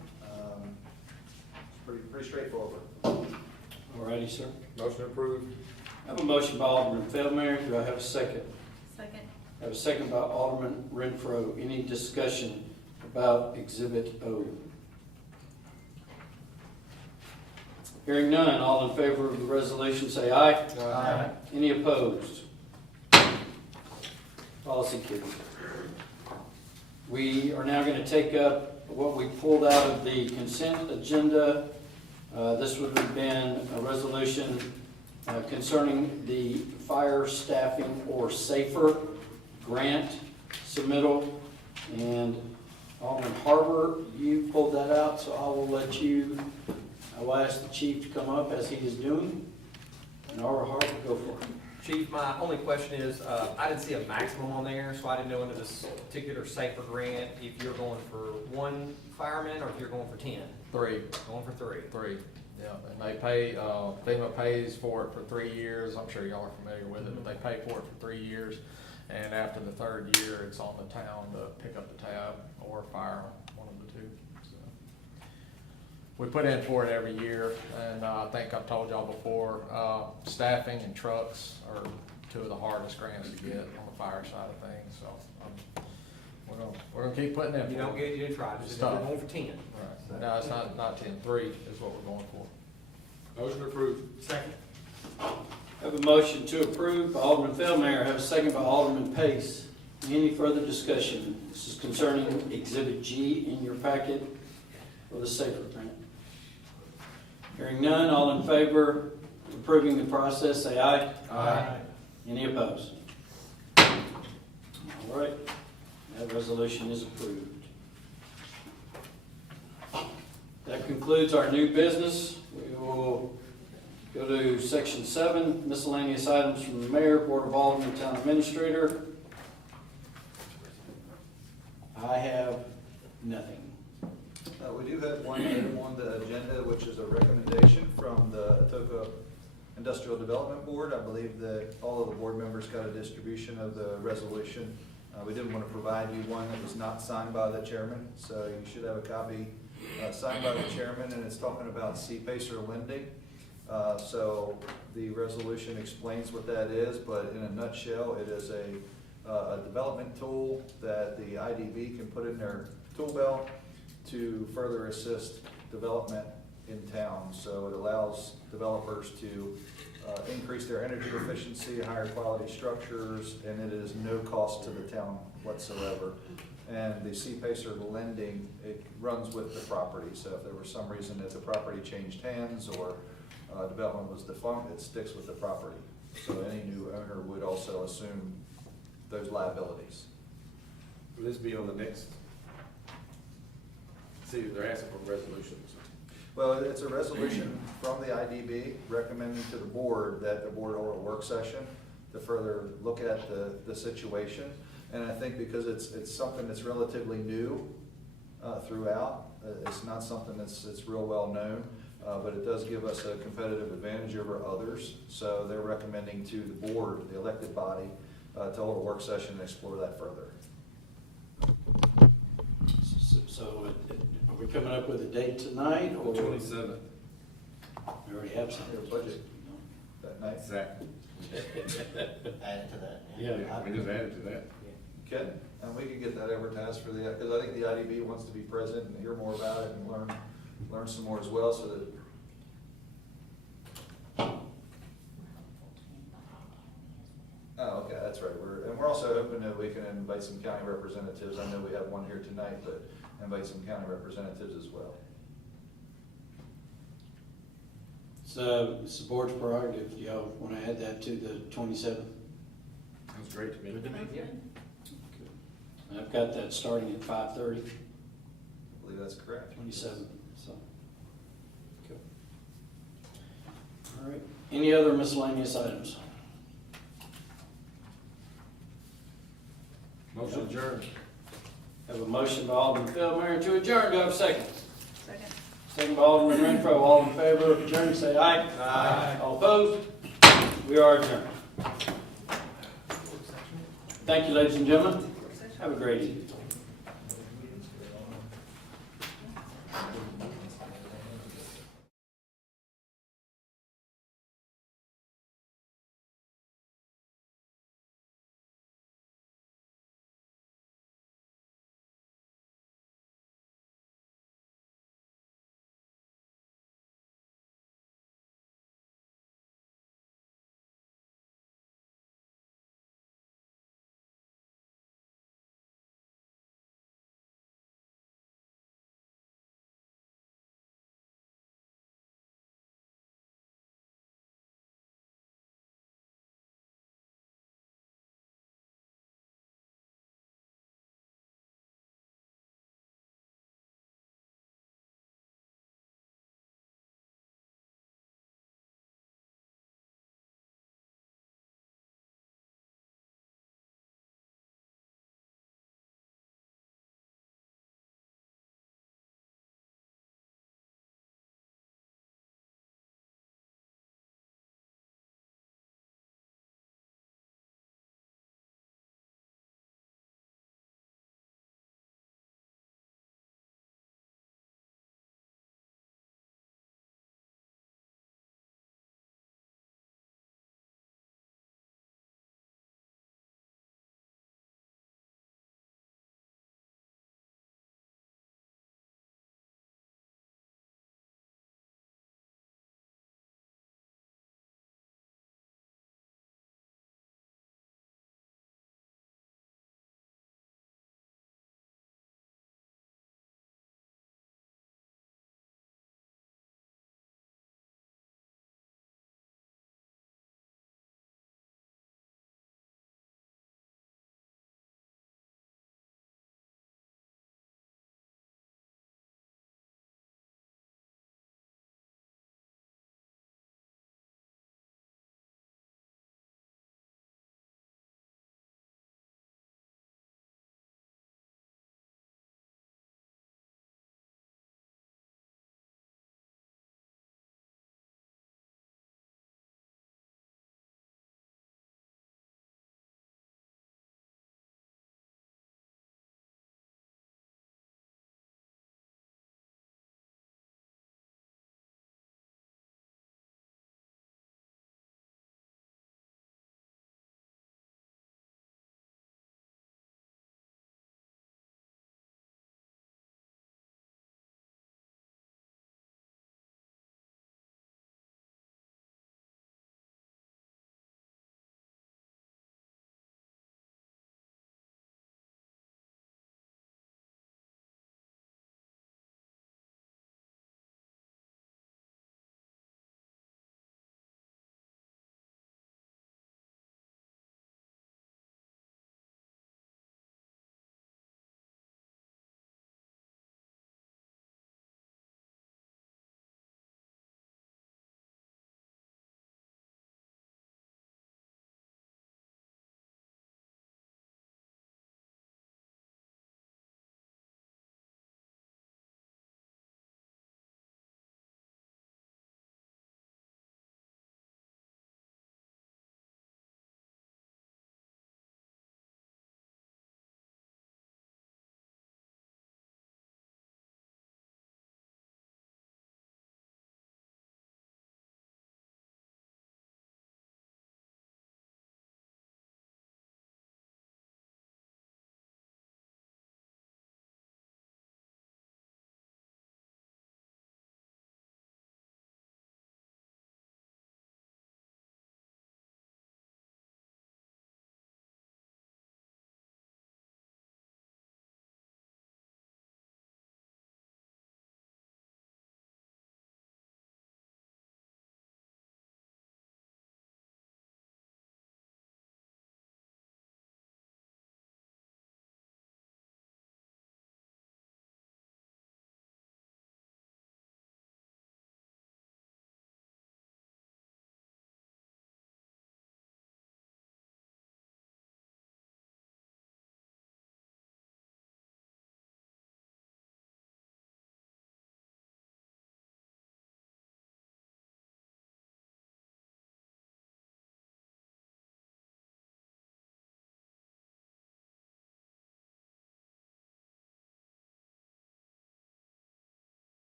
It's pretty straightforward. All righty, sir. Motion approved. I have a motion by Alderman Feldmayer. Do I have a second? Second. I have a second by Alderman Renfro. Any discussion about Exhibit O? Hearing none, all in favor of the resolution say aye. Aye. Any opposed? Policy carried. We are now going to take up what we pulled out of the consent agenda. This would have been a resolution concerning the fire staffing or safer grant submittal. And Alderman Harbour, you pulled that out, so I will ask the chief to come up as he is doing. And Alderman Harbour, go for it. Chief, my only question is, I didn't see a maximum on there, so I didn't know under this particular safer grant if you're going for one fireman or if you're going for 10. 3. Going for 3. 3, yeah, and they pay, FEMA pays for it for 3 years, I'm sure y'all are familiar with it, but they pay for it for 3 years, and after the 3rd year, it's on the town to pick up the tab or fire one of the two, so. We put in for it every year, and I think I've told y'all before, staffing and trucks are 2 of the hardest grants to get on the fire side of things, so, we're gonna keep putting in for it. You don't get it, you didn't try, just It's you're tough. going for 10. Right. No, it's not 10, 3 is what we're going for. Motion approved. Second. I have a motion to approve by Alderman Feldmayer. I have a second by Alderman Pace. Any further discussion? This is concerning Exhibit G in your packet for the safer grant. Hearing none, all in favor of approving the process, say aye. Aye. Any opposed? All right, that resolution is approved. That concludes our new business. We will go to Section 7, miscellaneous items from the mayor, Board of Alderman, Town Administrator. I have nothing. We do have one item on the agenda, which is a recommendation from the Atoka Industrial Development Board. I believe that all of the board members got a distribution of the resolution. We didn't want to provide you one that was not signed by the chairman, so you should have a copy signed by the chairman, and it's talking about C-Pacer lending. So the resolution explains what that is, but in a nutshell, it is a development tool that the IDB can put in their tool belt to further assist development in town. So it allows developers to increase their energy efficiency, higher quality structures, and it is no cost to the town whatsoever. And the C-Pacer lending, it runs with the property. So if there was some reason that the property changed hands or development was defunct, it sticks with the property. So any new owner would also assume those liabilities. Will this be on the next? See, they're asking for resolutions. Well, it's a resolution from the IDB recommending to the board that the board hold a work session to further look at the situation. And I think because it's something that's relatively new throughout, it's not something that's real well known, but it does give us a competitive advantage over others. So they're recommending to the board, the elected body, to hold a work session and explore that further. So are we coming up with a date tonight or? 27th. We already have some. Your budget that night. Exactly. Add to that. Yeah. We just added to that. Okay, and we can get that advertised for the, because I think the IDB wants to be present and hear more about it and learn some more as well, so that. Oh, okay, that's right. We're also hoping that we can invite some county representatives. I know we have one here tonight, but invite some county representatives as well. It's the board's prerogative. Do y'all want to add that to the 27th? Sounds great to me. I've got that starting at 5:30, I believe that's correct. 27th, so. Okay. All right. Any other miscellaneous items? Motion adjourned. Have a motion by Alderman Feldmayer to adjourn. Do I have a second? Second. Second by Alderman Renfro. All in favor of adjourning, say aye. Aye. All opposed? We are adjourned. Thank you, ladies and gentlemen. Have a great evening.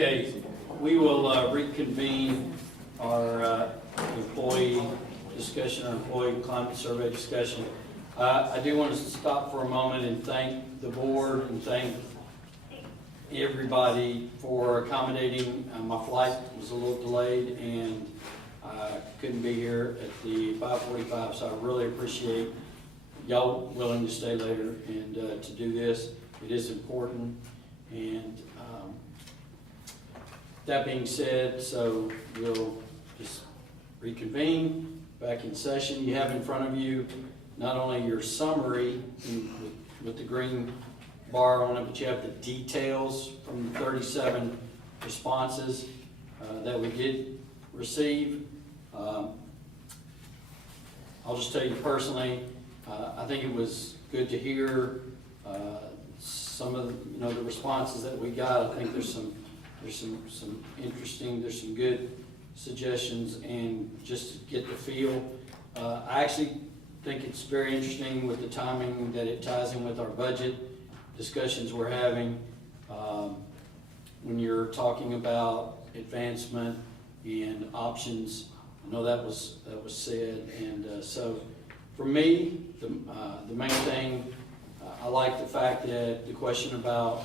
Okay, we will reconvene our employee discussion, our employee climate survey discussion. I do want to stop for a moment and thank the board and thank everybody for accommodating. My flight was a little delayed and I couldn't be here at the 5:45, so I really appreciate y'all willing to stay later and to do this. It is important. And that being said, so we'll just reconvene back in session. You have in front of you not only your summary with the green bar on it, but you have the details from the 37 responses that we did receive. I'll just tell you personally, I think it was good to hear some of the responses that we got. I think there's some interesting, there's some good suggestions, and just to get the feel. I actually think it's very interesting with the timing that it ties in with our budget discussions we're having. When you're talking about advancement and options, I know that was said, and so for me, the main thing, I like the fact that the question about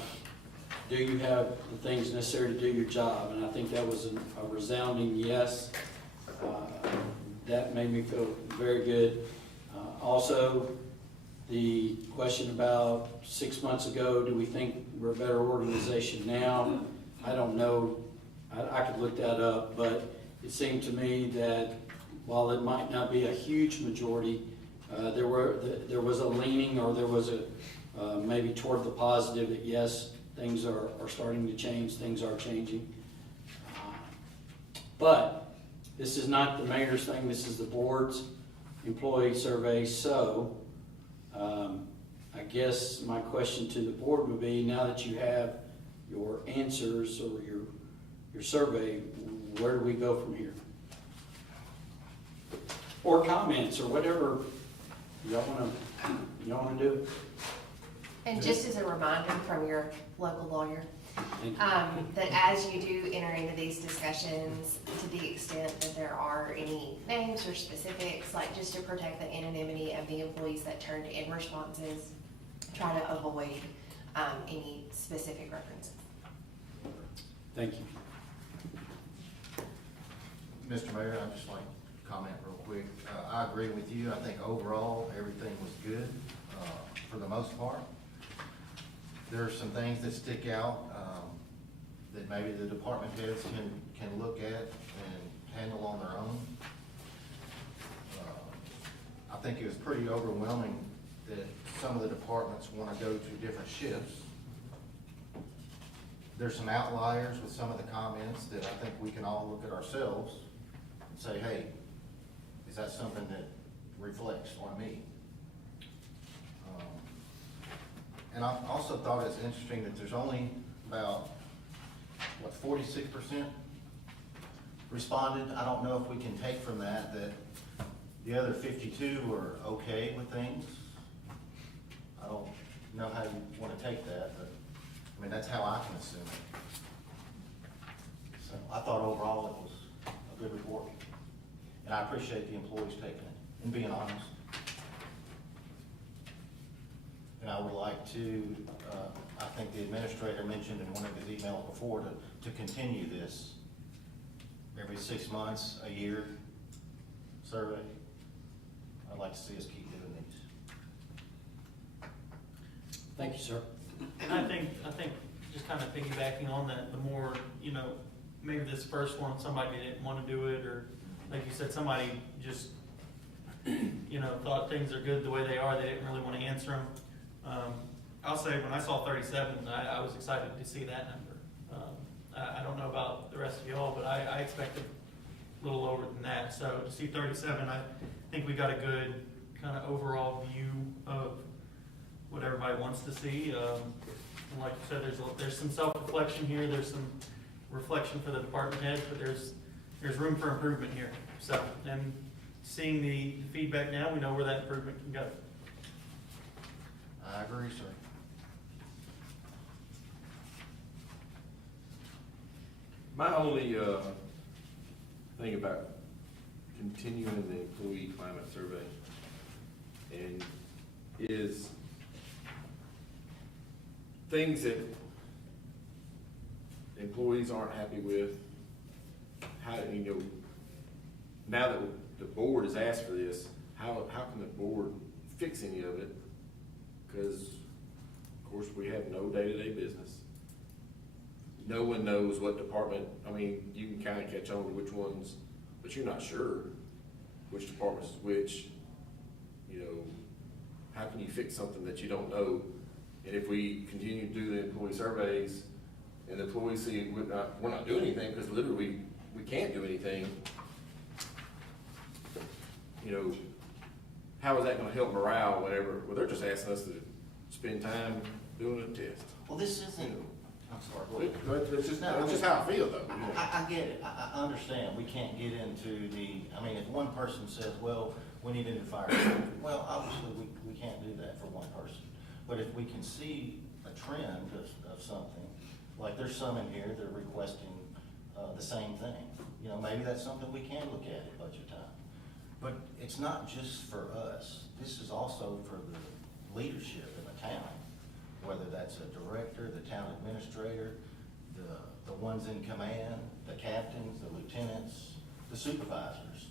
do you have the things necessary to do your job, and I think that was a resounding yes. That made me feel very good. Also, the question about 6 months ago, do we think we're a better organization now? I don't know. I could look that up, but it seemed to me that while it might not be a huge majority, there was a leaning, or there was a maybe toward the positive that yes, things are starting to change, things are changing. But this is not the mayor's thing, this is the board's employee survey. So I guess my question to the board would be, now that you have your answers or your survey, where do we go from here? Or comments, or whatever y'all want to do. And just as a reminder from your local lawyer, that as you do enter into these discussions, to the extent that there are any names or specifics, like just to protect the anonymity of the employees that turned in responses, try to avoid any specific references. Thank you. Mr. Mayor, I'd just like to comment real quick. I agree with you. I think overall, everything was good for the most part. There are some things that stick out that maybe the department heads can look at and handle on their own. I think it was pretty overwhelming that some of the departments want to go to different shifts. There's some outliers with some of the comments that I think we can all look at ourselves and say, hey, is that something that reflects on me? And I also thought it's interesting that there's only about, 46% responded. I don't know if we can take from that the other 52 are okay with things. I don't know how you want to take that, but I mean, that's how I can assume it. So I thought overall it was a good report. And I appreciate the employees taking it and being honest. And I would like to, I think the administrator mentioned in one of his emails before, to continue this every 6 months, a year survey. I'd like to see us keep doing these. Thank you, sir. And I think just kind of piggybacking on that, the more, maybe this first one, somebody didn't want to do it, or like you said, somebody just, thought things are good the way they are, they didn't really want to answer them. I'll say when I saw 37, I was excited to see that number. I don't know about the rest of y'all, but I expected a little lower than that. So to see 37, I think we got a good kind of overall view of what everybody wants to see. And like you said, there's some self-reflection here. There's some reflection for the department heads, but there's room for improvement here. So, and seeing the feedback now, we know where that improvement can go. I agree, sir. My only, thing about continuing the employee climate survey and is things that employees aren't happy with, how, now that the board has asked for this, how can the board fix any of it? Because, of course, we have no day-to-day business. No one knows what department, I mean, you can kind of catch on to which ones, but you're not sure which department is which. How can you fix something that you don't know? And if we continue to do the employee surveys and the employees see we're not doing anything because literally we can't do anything, how is that gonna help morale, whatever? Well, they're just asking us to spend time doing a test. Well, this isn't, I'm sorry, go ahead. It's just how I feel though. I get it, I understand, we can't get into if one person says, well, we need a new fire truck, well, obviously, we can't do that for one person. But if we can see a trend of something, like there's some in here that are requesting, the same thing, maybe that's something we can look at budget time. But it's not just for us, this is also for the leadership in the town, whether that's a director, the town administrator, the ones in command, the captains, the lieutenants, the supervisors.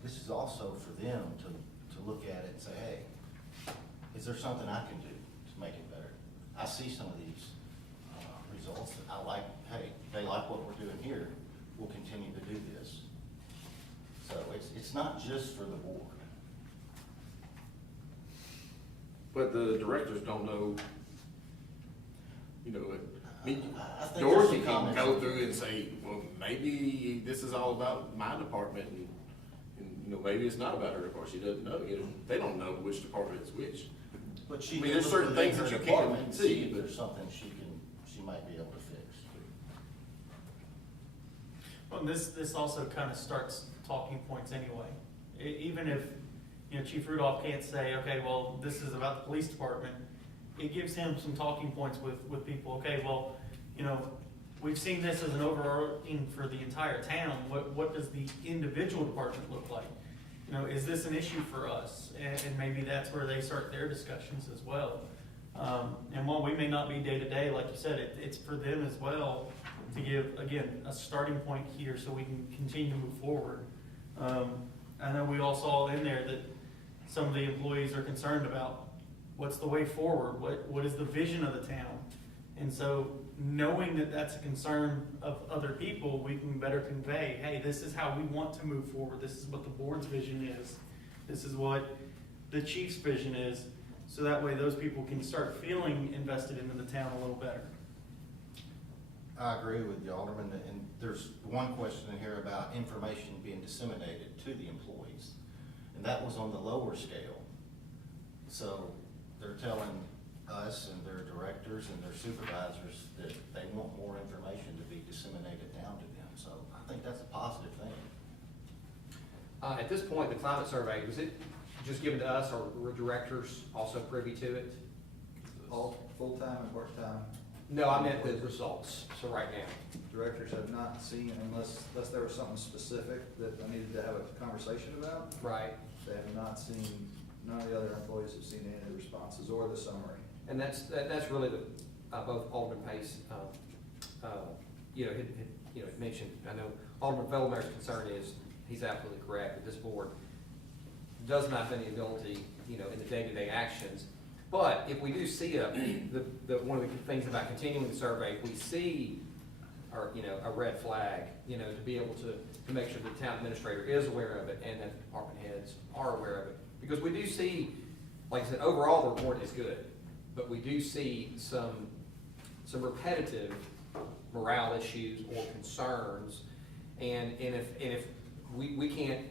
This is also for them to look at it and say, hey, is there something I can do to make it better? I see some of these results that I like, hey, they like what we're doing here, we'll continue to do this. So it's not just for the board. But the directors don't know, I think Dorothy there's some can comments. go through and say, well, maybe this is all about my department and maybe it's not about her department. She doesn't know, they don't know which department is which. But she there's certain things that you can't see, if but there's something she might be able to fix. Well, this also kind of starts talking points anyway. Even if, Chief Rudolph can't say, okay, well, this is about the police department, it gives him some talking points with people. Okay, well, we've seen this as an overarching for the entire town. What does the individual department look like? Is this an issue for us? And maybe that's where they start their discussions as well. And while we may not be day to day, like you said, it's for them as well to give, again, a starting point here so we can continue to move forward. I know we all saw in there that some of the employees are concerned about what's the way forward, what is the vision of the town. And so knowing that that's a concern of other people, we can better convey, hey, this is how we want to move forward. This is what the board's vision is. This is what the chief's vision is. So that way those people can start feeling invested into the town a little better. I agree with you, Alderman, and there's one question in here about information being disseminated to the employees. And that was on the lower scale. So they're telling us and their directors and their supervisors that they want more information to be disseminated down to them. So I think that's a positive thing. At this point, the climate survey, was it just given to us, or were directors also privy to it? All full-time and part-time. No, I meant the results, so right now. Directors have not seen, unless there was something specific that I needed to have a conversation about. Right. They have not seen, none of the other employees have seen any of the responses or the summary. And that's really the, both Alderman Pace, had mentioned, I know Alderman Fellmeier's concern is, he's absolutely correct, that this board does not have any ability, in the day-to-day actions. But if we do see one of the things about continuing the survey, if we see, a red flag, to be able to make sure the town administrator is aware of it and that the department heads are aware of it. Because we do see, like I said, overall the report is good, but we do see some repetitive morale issues or concerns. And if we can't,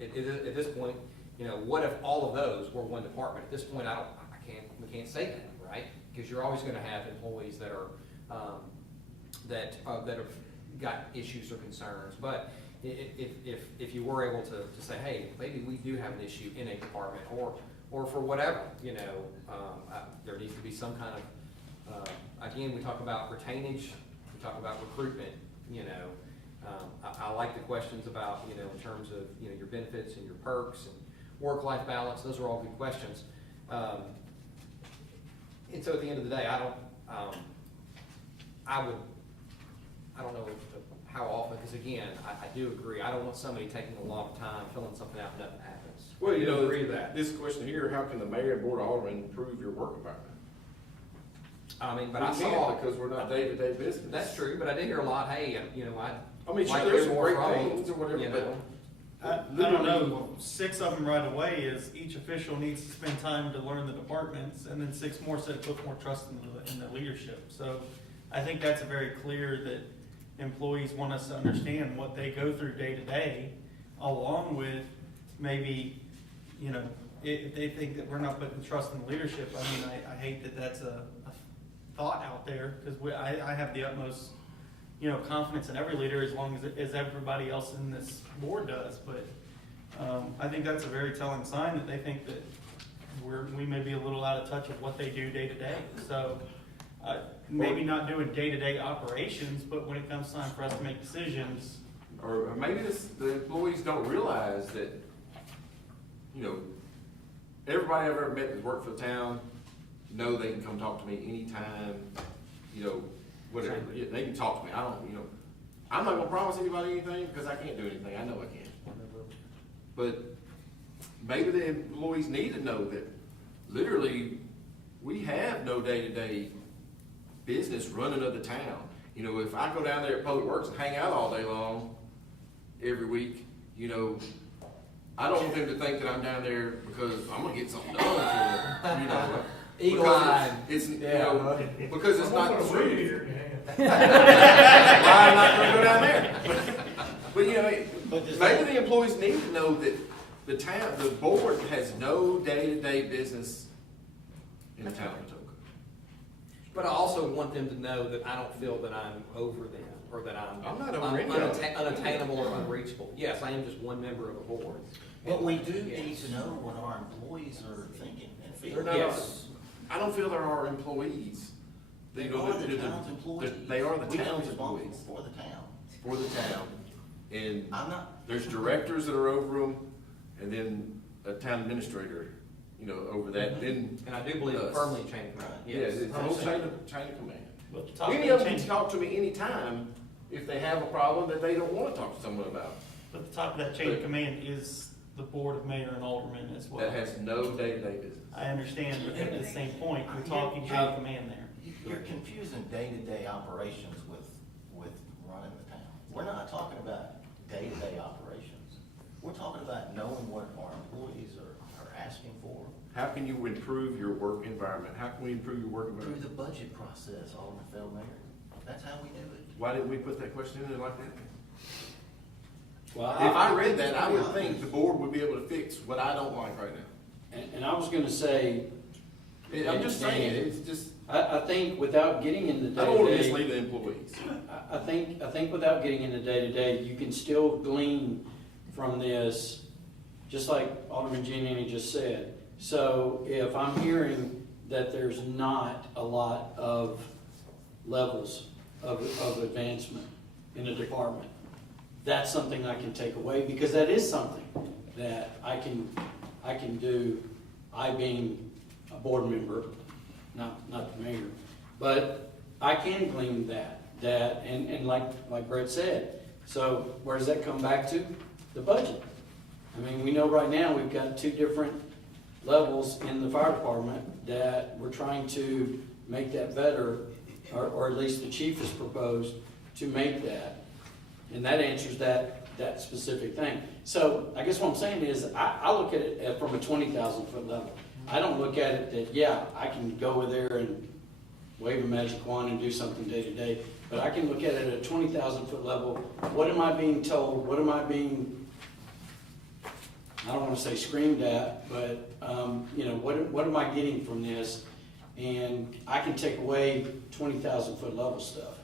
at this point, what if all of those were one department? At this point, we can't say that, right? Because you're always going to have employees that are that have got issues or concerns. But if you were able to say, hey, maybe we do have an issue in a department, or for whatever, there needs to be some kind of again, we talk about retainage. talk about recruitment, you know. I like the questions about, you know, in terms of, you know, your benefits and your perks and work-life balance. Those are all good questions. And so at the end of the day, I don't know how often, because again, I do agree, I don't want somebody taking a lot of time filling something out and nothing happens. Well, you know, agree with that. this question here, how can the mayor and board of aldermen improve your work environment? I mean, but We I can't, saw. because we're not day-to-day business. That's true, but I did hear a lot, hey, you know, I mean, sure, like there's hear some more great from them, things or whatever, you but know. I don't know, 6 of them right away is each official needs to spend time to learn the departments, and then 6 more said put more trust in the leadership. So I think that's very clear that employees want us to understand what they go through day to day, along with maybe, you know, if they think that we're not putting trust in the leadership. I mean, I hate that that's a thought out there, because I have the utmost, you know, confidence in every leader as long as everybody else in this board does. But I think that's a very telling sign that they think that we may be a little out of touch of what they do day to day. So maybe not doing day-to-day operations, but when it comes time for us to make decisions. or maybe the employees don't realize that, you know, everybody I've ever met that's worked for the town, know they can come talk to me anytime, you know, whatever, yeah, they can talk to me, I don't, you know, I'm not gonna promise anybody anything, because I can't do anything, I know I can't. But maybe the employees need to know that literally, we have no day-to-day business running of the town. You know, if I go down there at Public Works and hang out all day long, every week, you know, I don't want them to think that I'm down there because I'm gonna get something done for them, you know. Eagle because eye. It's, you Yeah. know, because it's not the truth. Why I'm not gonna go down there? But you know, maybe the employees need to know that the town, the board has no day-to-day business in the town of Atoka. But I also want them to know that I don't feel that I'm over them, or that I'm not over anybody. unattainable or unreachable. Yes, I am just one member of the board. But we do need to know what our employees are thinking and They're feeling. not, Yes. I don't feel they're our employees. They You know, are the town's employees. They are the We are town's responsible employees. for the town. For the town. And I'm not, there's directors that are over them, and then a town administrator, you know, over that, then. And I do believe us. firmly chain of command. Yeah, it's a whole chain of command. But the top Any of of the them chain, can talk to me anytime if they have a problem that they don't wanna talk to someone about. but the top of that chain of command is the board of mayor and aldermen as well. That has no day-to-day business. I understand, but at the same point, we're talking chain of command there. you're confusing day-to-day operations with running the town. We're not talking about day-to-day operations. We're talking about knowing what our employees are asking for How can you improve your work environment? How can we improve your work through environment? the budget process, Alderman Feldmayor. That's how we do it. Why didn't we put that question in there like that? Well, If I read that, I would think the board would be able to fix what I don't like right now. and I was gonna say, I'm just saying, it's just, I think without getting into I don't wanna day-to-day, mislead the employees. I think without getting into day-to-day, you can still glean from this, just like Alderman Giannini just said. So if I'm hearing that there's not a lot of levels of advancement in a department, that's something I can take away, because that is something that I can do, I being a board member, not the mayor, but I can glean that, and like Brett said, so where does that come back to? The budget. I mean, we know right now we've got 2 different levels in the fire department that we're trying to make that better, or at least the chief has proposed to make that. And that answers that specific thing. So I guess what I'm saying is, I look at it from a 20,000 foot level. I don't look at it that, yeah, I can go over there and wave a magic wand and do something day to day, but I can look at it at a 20,000 foot level. What am I being told? What am I being, I don't want to say screamed at, but, you know, what am I getting from this? And I can take away 20,000 foot level stuff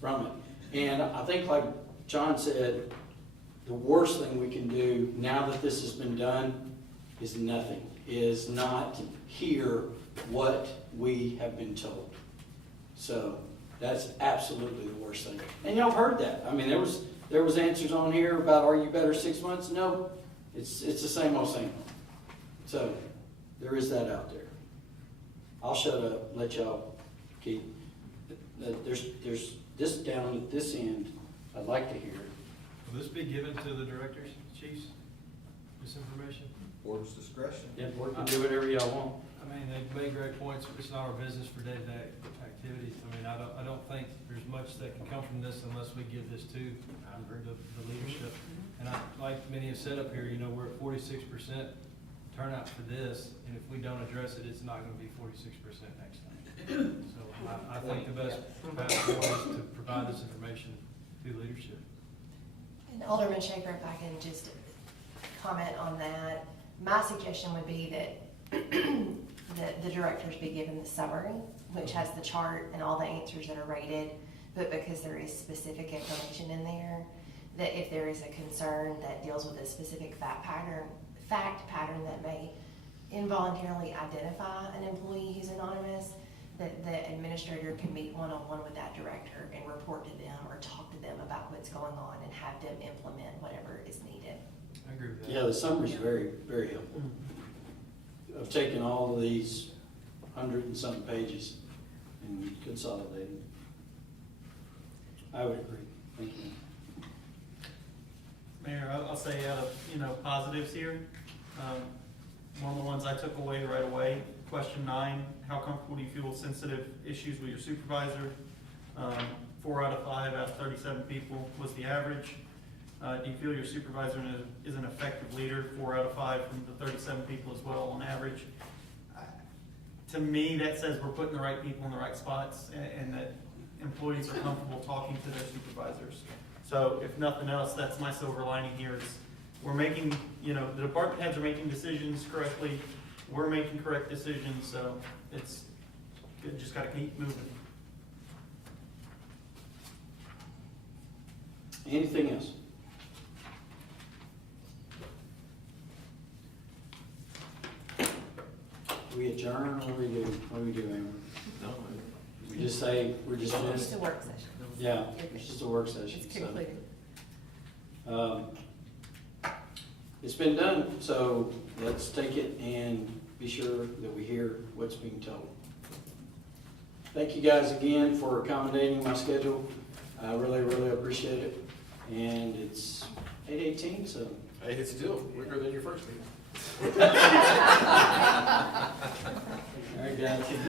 from it. And I think, like John said, the worst thing we can do now that this has been done is nothing, is not hear what we have been told. So That's absolutely the worst thing. And y'all heard that. I mean, there was answers on here about, are you better 6 months? No, it's the same old same. So, there is that out there. I'll shut up, let y'all keep, there's this down at this end, I'd like to hear. Will this be given to the directors, chiefs, this information? Board's discretion. Yeah, board can do whatever y'all want. I mean, they made great points, it's not our business for day-to-day activities. I mean, I don't think there's much that can come from this unless we give this to the leadership. And like many have said up here, you know, we're at 46% turnout for this, and if we don't address it, it's not gonna be 46% next time. So I think the best path forward is to provide this information to leadership. And Alderman Schaefer, if I can just comment on that, my suggestion would be that the directors be given the summary, which has the chart and all the answers that are rated, but because there is specific information in there, that if there is a concern that deals with a specific fact pattern that may involuntarily identify an employee who's anonymous, that the administrator can meet one-on-one with that director and report to them or talk to them about what's going on and have them implement whatever is needed. I agree with that. Yeah, the summary is very, very helpful. I've taken all of these 100 and something pages and consolidated. I would agree. Thank you. Mayor, I'll say out of, positives here, one of the ones I took away right away, question 9, how comfortable do you feel with sensitive issues with your supervisor? 4 out of 5 out of 37 people was the average. Do you feel your supervisor is an effective leader? 4 out of 5 from the 37 people as well on average. To me, that says we're putting the right people in the right spots and that employees are comfortable talking to their supervisors. So if nothing else, that's my silver lining here is we're making, the department heads are making decisions correctly. We're making correct decisions, so it's good. Just gotta keep moving. Anything else? We adjourn or we do? What do we do, Amber? No. We just say, we're just It's finished? just a work session. Yeah, it's just a work session. It's so. concluded. It's been done, so let's take it and be sure that we hear what's being told. Thank you guys again for accommodating my schedule. I really, really appreciate it. And it's 8:18, so. Hey, it's still quicker than your first meeting. All right, guys.